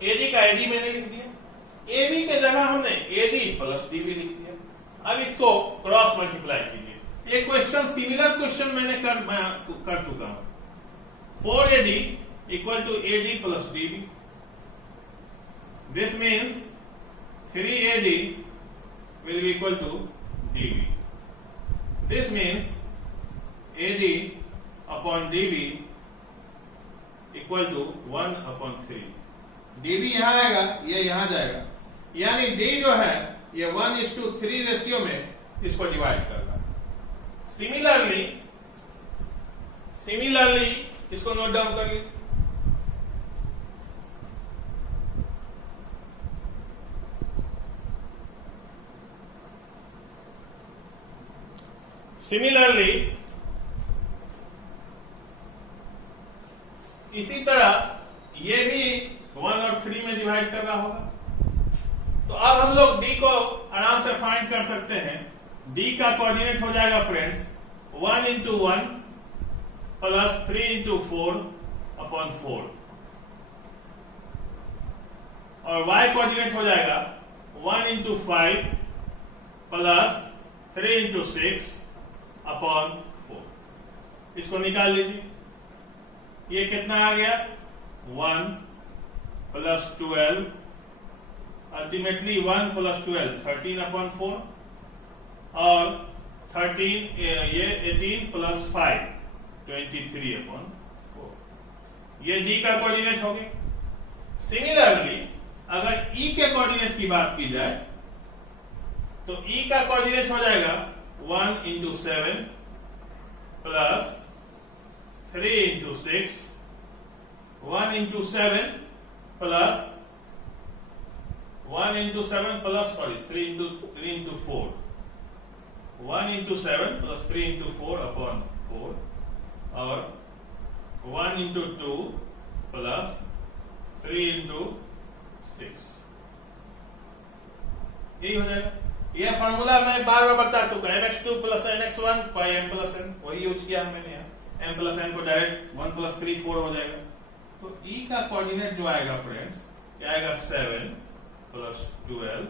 AD का AD मैंने लिख दिया, AB के जगह हमने AD प्लस DB लिख दिया। अब इसको क्रॉस मल्टीप्लाई कीजिए। ये क्वेश्चन सिमिलर क्वेश्चन मैंने कर चुका हूं। 4AD equal to AD plus DB. This means 3AD will be equal to DB. This means AD upon DB equal to 1 upon 3. DB यहां आएगा, ये यहां जाएगा, यानी D जो है ये 1:3 रेशियो में इसको डिवाइड कर रहा है। सिमिलरली इसको नोट डाउन कर लीजिए। सिमिलरली इसी तरह ये भी 1 और 3 में डिवाइड कर रहा होगा। तो अब हम लोग D को आराम से फाइंड कर सकते हैं। D का कोऑर्डिनेट हो जाएगा friends 1 into 1 plus 3 into 4 upon 4, और Y कोऑर्डिनेट हो जाएगा 1 into 5 प्लस 3 into 6 अपॉन 4। इसको निकाल लीजिए, ये कितना आ गया 1 प्लस 12, अल्टीमेटली 1 प्लस 12 13 अपॉन 4, और 13 ये 18 प्लस 5 23 अपॉन 4। ये D का कोऑर्डिनेट हो गया। सिमिलरली अगर E के कोऑर्डिनेट की बात की जाए तो E का कोऑर्डिनेट हो जाएगा 1 into 7 plus 3 into 6, 1 into 7 plus 3 into 4, 1 into 7 plus 3 into 4 upon 4, और 1 into 2 plus 3 into 6। यही हो जाएगा। यह फार्मूला मैं बार बार बता चुका है, mx2 plus nx1 by m plus n, वही यूज किया मैंने यहाँ। m प्लस n को डायरेक्ट 1 प्लस 3 4 हो जाएगा। तो E का कोऑर्डिनेट जो आएगा फ्रेंड्स, क्या आएगा 7 प्लस 12,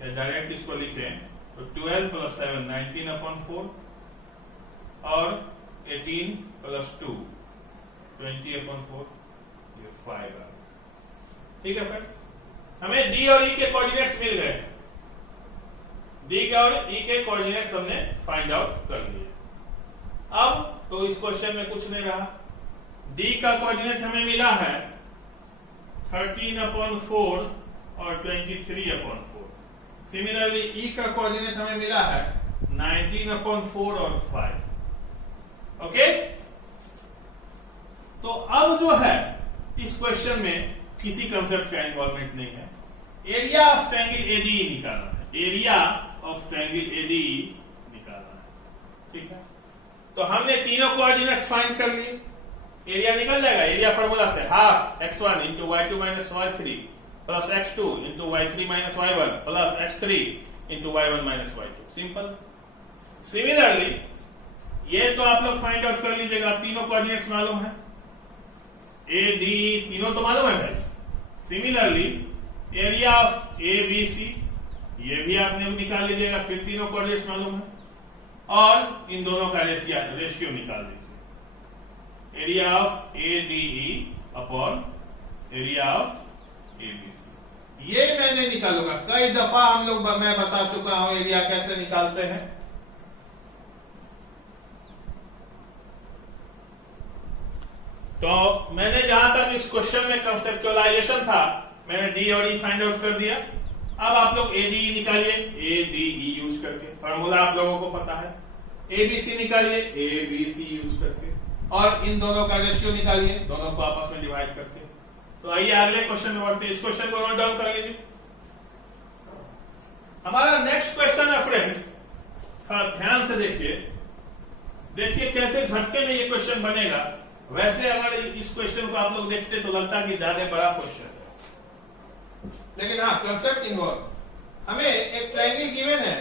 या डायरेक्ट इसको लिखें तो 12 प्लस 7 19 अपॉन 4, और 18 प्लस 2 20/4, ये 5 आ। ठीक है फ्रेंड्स, हमें डी और ई के कोऑर्डिनेट्स मिल गए। डी के और ई के कोऑर्डिनेट्स हमने फाइंड आउट कर लिए। अब तो इस क्वेश्चन में कुछ नहीं रहा। डी का कोऑर्डिनेट हमें मिला है 13/4 और 23/4। सिमिलरली ई का कोऑर्डिनेट हमें मिला है 19/4 और 5। ओके, तो अब जो है इस क्वेश्चन में किसी कंसेप्ट का इन्वॉल्वमेंट नहीं है। एरिया ऑफ ट्रायंगल एडीई निकालना है। एरिया ऑफ ट्रायंगल एडीई निकालना है। ठीक है, तो हमने तीनों कोऑर्डिनेट्स फाइंड कर लिए। एरिया निकल जाएगा। एरिया फॉर्मूला से half x1 into y2 minus y3 plus x2 into y3 minus y1 plus x3 into y1 minus y2। Simple. Similarly ये तो आप लोग फाइंड आउट कर लीजिएगा। तीनों कोऑर्डिनेट्स मालूम है, ए डी तीनों तो मालूम है भाई। Similarly area of A B C ये भी आपने निकाल लीजिएगा, फिर तीनों कोऑर्डिनेट्स मालूम है। और इन दोनों का रेशियो निकाल दीजिए। Area of A D E upon area of A B C, ये मैंने निकालूंगा। कई दफा हम लोग मैं बता चुका हूं एरिया कैसे निकालते हैं। तो मैंने जहां तक इस क्वेश्चन में कंसेप्चुअलाइजेशन था, मैंने डी और ई फाइंड आउट कर दिया। अब आप लोग ए डी ई निकालिए, ए डी ई यूज करके। फॉर्मूला आप लोगों को पता है। ए बी सी निकालिए, ए बी सी यूज करके। और इन दोनों का रेशियो निकालिए, दोनों को आपस में डिवाइड करके। तो आइए अगले क्वेश्चन में बढ़ते हैं। इस क्वेश्चन को नोट डाउन कर लीजिए। हमारा नेक्स्ट क्वेश्चन है फ्रेंड्स, ध्यान से देखिए। देखिए कैसे झटके में ये क्वेश्चन बनेगा। वैसे अगर इस क्वेश्चन को आप लोग देखते तो लगता कि ज्यादा बड़ा क्वेश्चन है, लेकिन हाँ कंसेप्ट इन्वॉल्व। हमें एक ट्रायंगल गिवन है,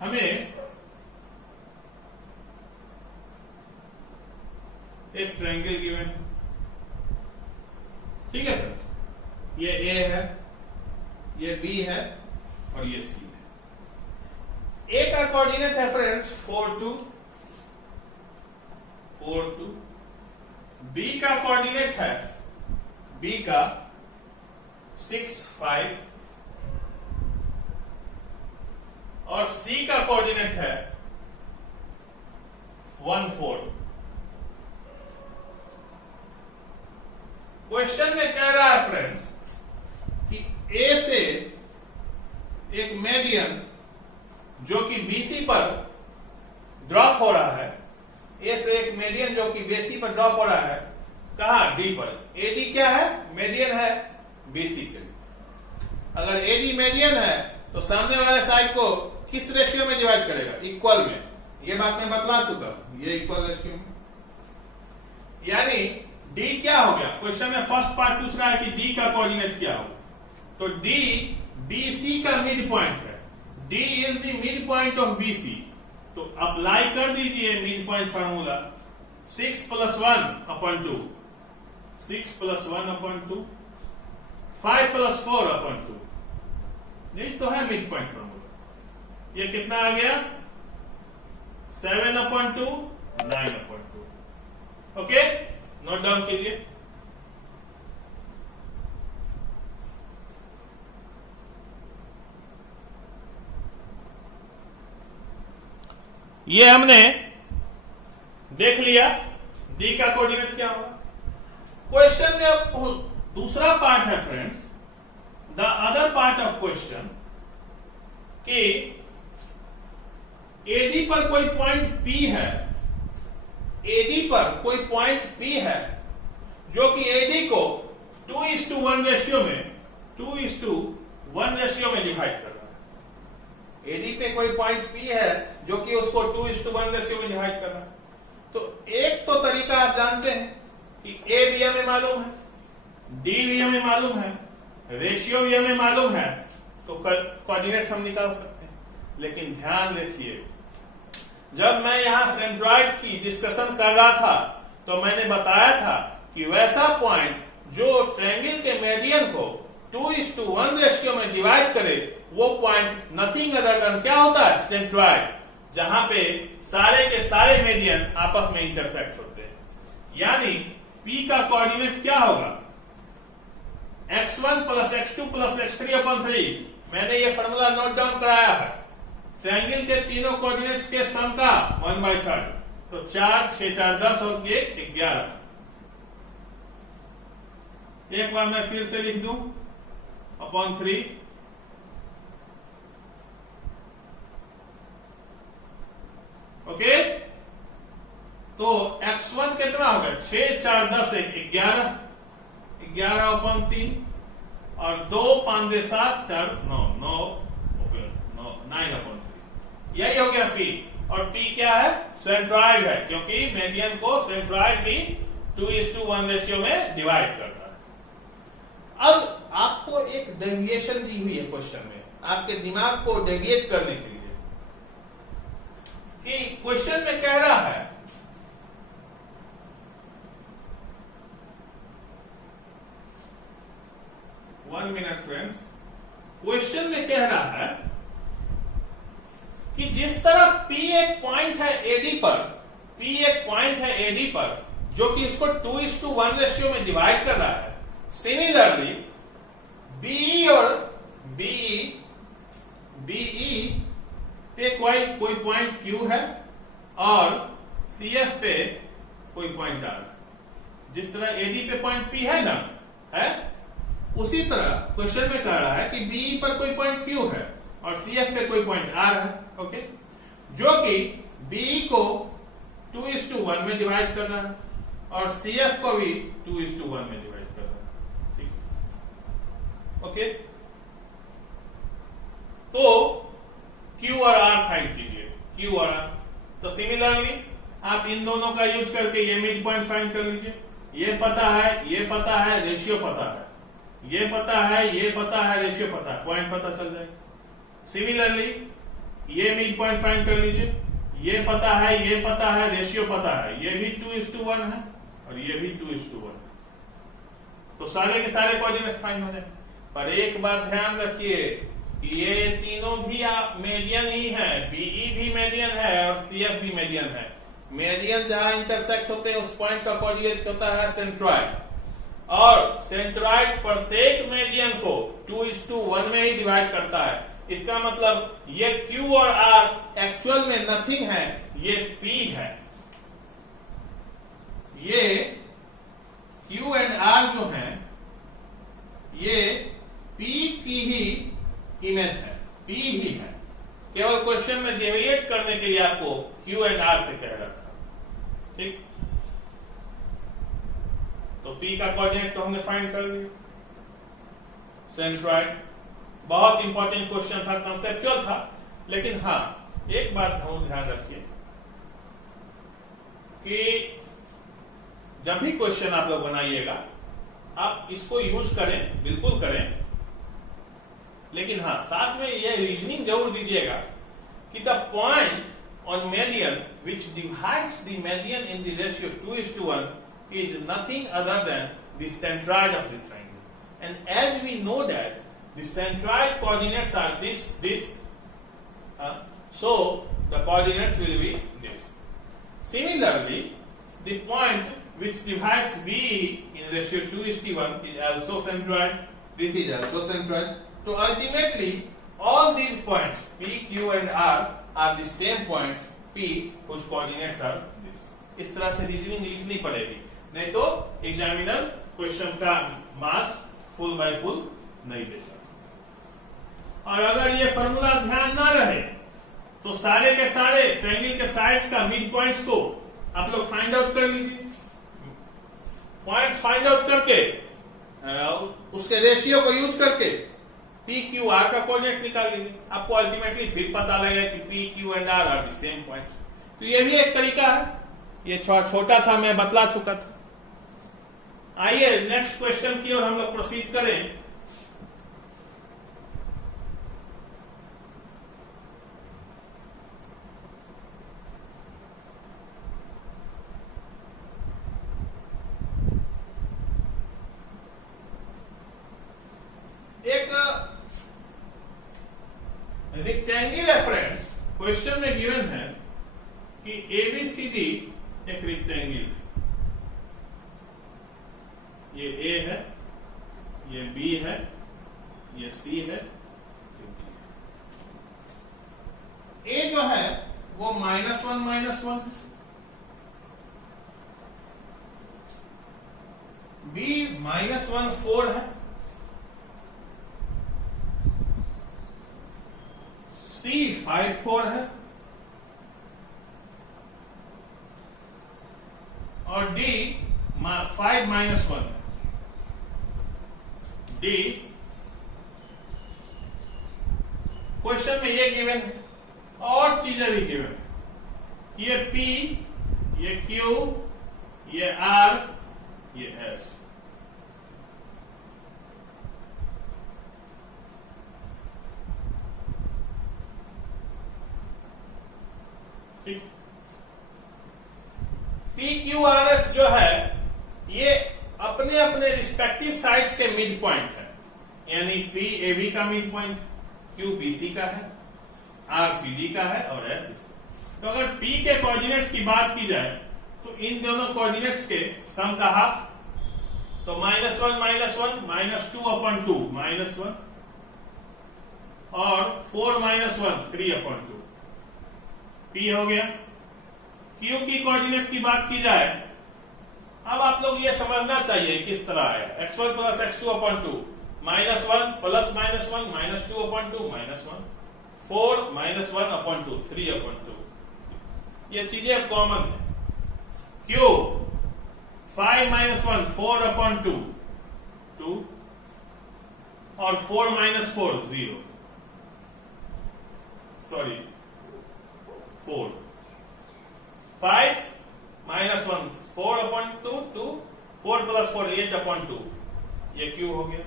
हमें एक ट्रायंगल गिवन है। ठीक है, ये ए है, ये बी है और ये सी है। ए का कोऑर्डिनेट है फ्रेंड्स 4 2, बी का कोऑर्डिनेट है, बी का 6 5 और सी का कोऑर्डिनेट है 1 4। क्वेश्चन में कह रहा है फ्रेंड्स कि ए से एक मेडियन जो कि बीसी पर ड्रॉप हो रहा है, ए से एक मेडियन जो कि बीसी पर ड्रॉप हो रहा है, कहा डी पर। एडी क्या है? मेडियन है बीसी के लिए। अगर एडी मेडियन है तो सामने वाले साइड को किस रेशियो में डिवाइड करेगा? इक्वल में। ये बात मैं बतला चुका हूं, ये इक्वल रेशियो में। यानी डी क्या हो गया? क्वेश्चन में फर्स्ट पार्ट पूछ रहा है कि डी का कोऑर्डिनेट क्या हो, तो डी बीसी का मिड पॉइंट है। D is the mid point of BC, तो अप्लाई कर दीजिए मिड पॉइंट फार्मूला। 6 + 1/2, 6 + 1/2, 5 + 4/2, नहीं तो है मिड पॉइंट फार्मूला। ये कितना आ गया? 7/2, 9/2। ओके, नोट डाउन कीजिए। ये हमने देख लिया डी का कोऑर्डिनेट क्या होगा। क्वेश्चन में अब दूसरा पार्ट है friends, the other part of question, कि एडी पर कोई पॉइंट पी है, एडी पर कोई पॉइंट पी है जो कि एडी को 2:1 रेशियो में 2:1 रेशियो में डिवाइड कर रहा है। एडी पे कोई पॉइंट पी है जो कि उसको 2:1 रेशियो में डिवाइड कर रहा है। तो एक तो तरीका आप जानते हैं कि ए भी हमें मालूम है, डी भी हमें मालूम है, रेशियो भी हमें मालूम है, तो कोऑर्डिनेट्स हम निकाल सकते हैं। लेकिन ध्यान रखिए, जब मैं यहां सेंट्रॉइड की डिस्कशन कर रहा था तो मैंने बताया था कि वैसा पॉइंट जो ट्रायंगल के मेडियन को 2:1 रेशियो में डिवाइड करे, वो पॉइंट नथिंग अदर देन क्या होता है? सेंट्रॉइड। जहां पे सारे के सारे मीडियन आपस में इंटरसेक्ट होते हैं। यानी P का कोऑर्डिनेट क्या होगा, x1 plus x2 plus x3/3। मैंने ये फॉर्मूला नोट डाउन कराया है। ट्रायंगल के तीनों कोऑर्डिनेट्स के सम का 1/3, तो 4 6 4 10 और ये 11। एक बार मैं फिर से लिख दूं, अपॉन 3। ओके, तो x1 कितना होगा, 6 4 10 11, 11/3 और 2 5 2 7 4 9 9 9/3। यही हो गया P। और P क्या है, सेंट्रॉइड है, क्योंकि मीडियन को सेंट्रॉइड भी 2:1 रेशियो में डिवाइड करता है। अब आपको एक डेविएशन दी हुई है क्वेश्चन में, आपके दिमाग को डेविएट करने के लिए, कि क्वेश्चन में कह रहा है वन मिनट फ्रेंड्स, क्वेश्चन में कह रहा है कि जिस तरह P एक पॉइंट है AD पर, P एक पॉइंट है AD पर जो कि इसको 2:1 रेशियो में डिवाइड कर रहा है, सिमिलरली BE और BE पे कोई पॉइंट Q है और CF पे कोई पॉइंट R। जिस तरह AD पे पॉइंट P है ना, है, उसी तरह क्वेश्चन में कह रहा है कि BE पर कोई पॉइंट Q है और CF पे कोई पॉइंट R है। ओके, जो कि BE को 2:1 में डिवाइड कर रहा है और CF को भी 2:1 में डिवाइड कर रहा है। ठीक, ओके, तो Q और R फाइंड कीजिए, Q और R। तो सिमिलरली आप इन दोनों का यूज करके ये मिड पॉइंट फाइंड कर लीजिए। ये पता है, ये पता है, रेशियो पता है, ये पता है, ये पता है, रेशियो पता है, पॉइंट पता चल जाएगा। सिमिलरली ये मिड पॉइंट फाइंड कर लीजिए, ये पता है, ये पता है, रेशियो पता है, ये भी 2:1 है और ये भी 2:1 है, तो सारे के सारे कोऑर्डिनेट्स फाइंड हो जाए। पर एक बात ध्यान रखिए कि ये तीनों भी मीडियन ही है, BE भी मीडियन है और CF भी मीडियन है। मीडियन जहां इंटरसेक्ट होते हैं उस पॉइंट का कोऑर्डिनेट होता है सेंट्रॉइड, और सेंट्रॉइड प्रत्येक मीडियन को 2:1 में ही डिवाइड करता है। इसका मतलब ये Q और R एक्चुअल में नथिंग है, ये P है। ये Q एंड R जो है ये P की ही इमेज है, P ही है। केवल क्वेश्चन में डेविएट करने के लिए आपको Q एंड R से कह रहा था। ठीक, तो P का कोऑर्डिनेट तो हमने फाइंड कर लिया, सेंट्रॉइड। बहुत इंपॉर्टेंट क्वेश्चन था, कंसेप्चुअल था, लेकिन हाँ एक बात ध्यान रखिए कि जब भी क्वेश्चन आप लोग बनाइएगा आप इसको यूज करें, बिल्कुल करें, लेकिन हाँ साथ में यह रीजनिंग जरूर दीजिएगा कि the point on median which divides the median in the ratio 2:1 is nothing other than the centroid of the triangle. And as we know that the centroid coordinates are this, so the coordinates will be this. Similarly, the point which divides B in ratio 2:1 is also centroid. This is also centroid. So ultimately, all these points P, Q, and R are the same points P whose coordinates are this. इस तरह से reasoning लिखनी पड़ेगी, नहीं तो examiner question का marks full bye full नहीं देता। और अगर ये फॉर्मूला ध्यान ना रहे तो सारे के सारे ट्रायंगल के साइड्स का मिड पॉइंट्स को आप लोग फाइंड आउट कर लीजिए। पॉइंट्स फाइंड आउट करके उसके रेशियो को यूज करके P, Q, R का कोऑर्डिनेट निकाल लीजिए। आपको अल्टीमेटली फिर पता लगेगा कि P, Q and R are the same point. तो ये भी एक तरीका है, ये छोटा था, मैं बतला चुका था। आइए नेक्स्ट क्वेश्चन की ओर हम लोग प्रोसीड करें। एक रेक्टेंगल है फ्रेंड्स, क्वेश्चन में गिवन है कि एबीसीडी एक रेक्टेंगल है। ये ए है, ये बी है, ये सी है, ए जो है वो -1 बी -1 4 है, सी 5 4 है और डी 5 -1 है। डी क्वेश्चन में ये गिवन है और चीजें भी गिवन है। ये P, ये Q, ये R, ये S। ठीक, PQRS जो है ये अपने अपने रिस्पेक्टिव साइड्स के मिड पॉइंट है, यानी P AB का मिड पॉइंट, Q BC का है, R CD का है और S इसका। तो अगर P के कोऑर्डिनेट्स की बात की जाए तो इन दोनों कोऑर्डिनेट्स के सम का हाफ, तो -1 -2/2 -1 और 4 -1 3/2 P हो गया। Q की कोऑर्डिनेट की बात की जाए, अब आप लोग ये समझना चाहिए किस तरह है, x1 + x2/2 -1 +-1 -2/2 -1 4 -1/2 3/2। ये चीजें कॉमन है। Q 5 -1 4/2 2 और 4 -4 0, सॉरी 4 5 -1 4/2 2 4 + 4 8/2, ये Q हो गया।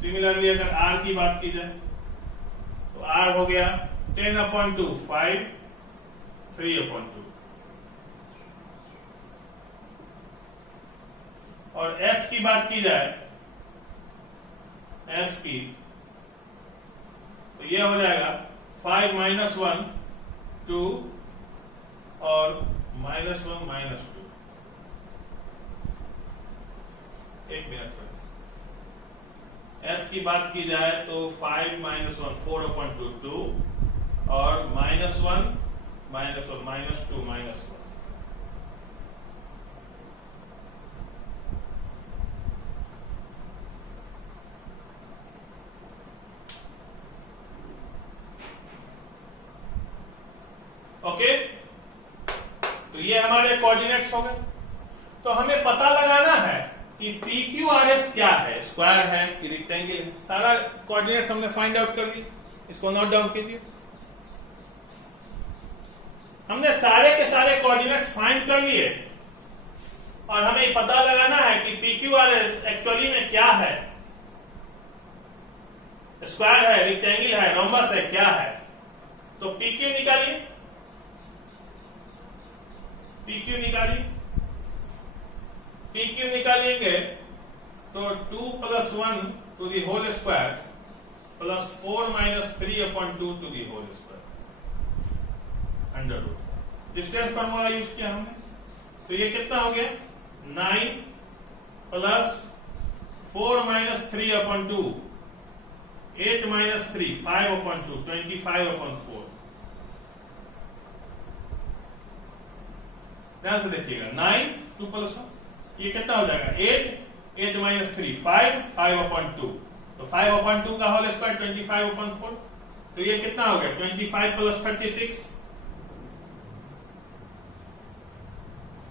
सिमिलरली अगर R की बात की जाए तो R हो गया 10/2 5 3/2 और S की बात की जाए, S की तो ये हो जाएगा 5 -1 2 और -1 -2। एक मिनट फ्रेंड्स, S की बात की जाए तो 5 -1 4/2 2 और -1 -2 -1। ओके, तो ये हमारे कोऑर्डिनेट्स हो गए। तो हमें पता लगाना है कि PQRS क्या है, स्क्वायर है कि रेक्टेंगल है। सारा कोऑर्डिनेट्स हमने फाइंड आउट कर दिए, इसको नोट डाउन कीजिए। हमने सारे के सारे कोऑर्डिनेट्स फाइंड कर लिए और हमें पता लगाना है कि PQRS एक्चुअली में क्या है, स्क्वायर है, रेक्टेंगल है, रोम्बस है, क्या है। तो PQ निकालिए, PQ निकालिए। PQ निकालेंगे तो 2 + 1 to the whole square +4 - 3/2 to the whole square under root. Distance formula use किया हमने, तो ये कितना हो गया 9 + 4 - 3/2 8 - 3 5/2 25/4। ध्यान से देखिएगा, 9 2 + 1 ये कितना हो जाएगा 8 8 - 3 5 5/2, तो 5/2 का होल स्क्वायर 25/4। तो ये कितना हो गया 25 + 36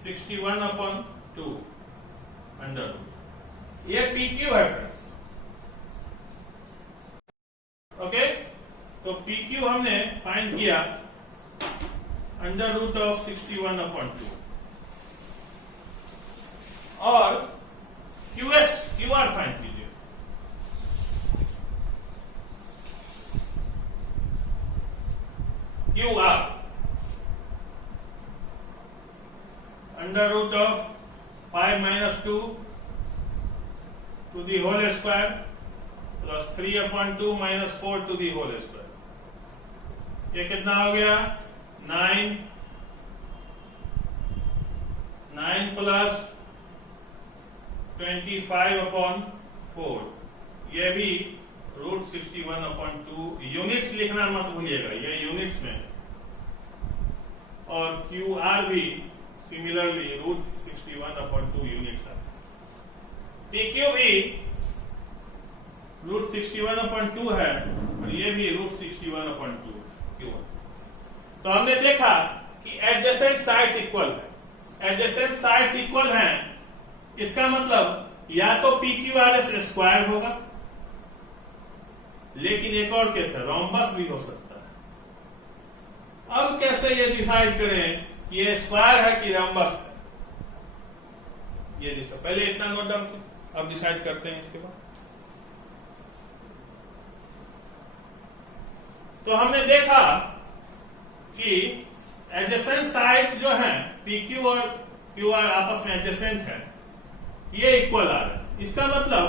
61/2 अंडर रूट। ये PQ है फ्रेंड्स। ओके, तो PQ हमने फाइंड किया √of 61/2 और QR फाइंड कीजिए। QR √of 5 - 2 to the whole square +3/2 - 4 to the whole square। ये कितना हो गया 9 प्लस 25/4, ये भी √61/2। यूनिट्स लिखना मत भूलिएगा, ये यूनिट्स में। और QR भी सिमिलरली √61/2 यूनिट्स है। PQ भी √61/2 है और ये भी √61/2 Q1। तो हमने देखा कि एडजेसेंट साइड्स इक्वल है। एडजेसेंट साइड्स इक्वल हैं, इसका मतलब या तो PQRS स्क्वायर होगा, लेकिन एक और केस है, रोम्बस भी हो सकता है। अब कैसे ये डिसाइड करें कि ये स्क्वायर है कि रोम्बस है? ये देखो, पहले इतना नोट डाउन करें, अब डिसाइड करते हैं इसके बाद। तो हमने देखा कि एडजेसेंट साइड्स जो हैं PQ और QR आपस में एडजेसेंट है, ये इक्वल आ रहा है। इसका मतलब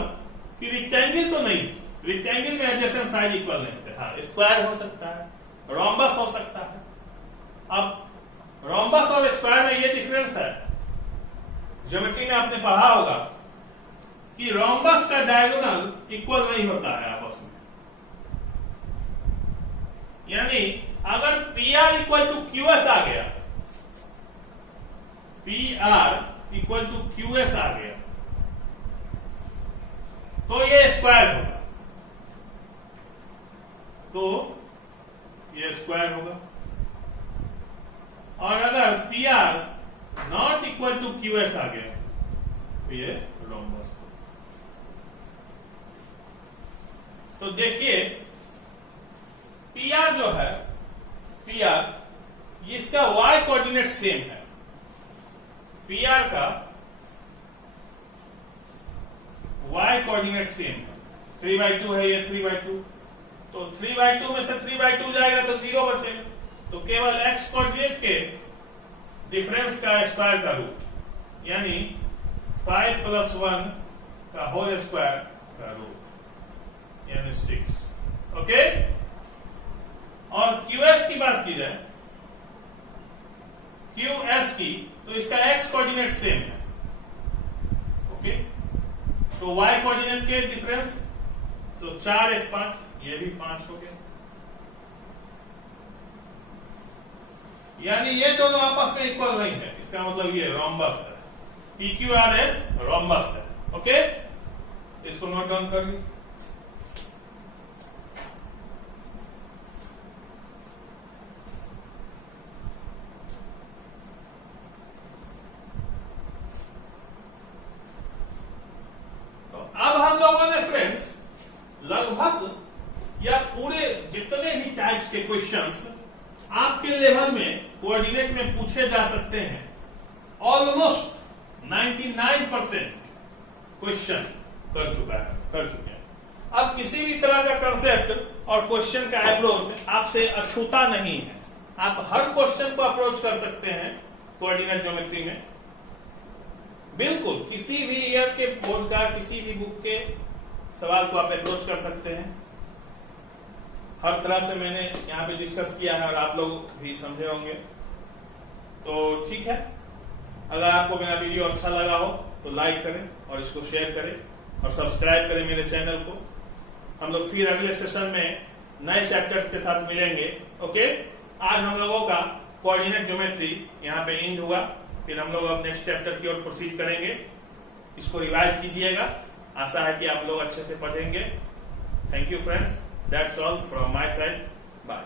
कि रेक्टेंगल तो नहीं, रेक्टेंगल में एडजेसेंट साइड इक्वल नहीं है। हाँ, स्क्वायर हो सकता है, रोम्बस हो सकता है। अब रोम्बस और स्क्वायर में ये डिफरेंस है, ज्योमेट्री में आपने पढ़ा होगा कि रोम्बस का डायगोनल इक्वल नहीं होता है आपस में। यानी अगर PR इक्वल टू QS आ गया, PR इक्वल टू QS आ गया, तो ये स्क्वायर होगा, तो ये स्क्वायर होगा। और अगर PR not equal to QS आ गया, तो ये रोम्बस। तो देखिए PR जो है, PR इसका y कोऑर्डिनेट सेम है। PR का y कोऑर्डिनेट सेम है, 3/2 है, ये 3/2। तो 3/2 में से 3/2 जाएगा तो 0 बचेगा। तो केवल x कोऑर्डिनेट के डिफरेंस का स्क्वायर का रूट, यानी 5 + 1 का होल स्क्वायर का रूट, यानी 6। ओके। और QS की बात की जाए, QS की, तो इसका x कोऑर्डिनेट सेम है। ओके। तो y कोऑर्डिनेट के डिफरेंस, तो 4 1 5, ये भी 5 हो गया। यानी ये दोनों आपस में इक्वल नहीं है, इसका मतलब ये रोम्बस है। PQRS रोम्बस है। ओके, इसको नोट डाउन कर लीजिए। अब हम लोगों ने फ्रेंड्स लगभग या पूरे जितने भी टाइप्स के क्वेश्चंस आपके लेवल में कोऑर्डिनेट में पूछे जा सकते हैं, ऑलमोस्ट 99% क्वेश्चन कर चुके हैं। अब किसी भी तरह का कंसेप्ट और क्वेश्चन का अप्रोच आपसे अछूता नहीं है। आप हर क्वेश्चन को अप्रोच कर सकते हैं कोऑर्डिनेट ज्योमेट्री में। बिल्कुल किसी भी ईयर के बोर्ड का, किसी भी बुक के सवाल को आप अप्रोच कर सकते हैं। हर तरह से मैंने यहाँ पे डिस्कस किया है और आप लोग भी समझे होंगे। तो ठीक है, अगर आपको मेरा वीडियो अच्छा लगा हो तो लाइक करें और इसको शेयर करें और सब्सक्राइब करें मेरे चैनल को। हम लोग फिर अगले सेशन में नए चैप्टर्स के साथ मिलेंगे। ओके, आज हम लोगों का कोऑर्डिनेट ज्योमेट्री यहाँ पे एंड हुआ। फिर हम लोग अब नेक्स्ट चैप्टर की ओर प्रोसीड करेंगे। इसको रिवाइज कीजिएगा, आशा है कि आप लोग अच्छे से पढ़ेंगे। Thank you friends, that's all from my side, bye.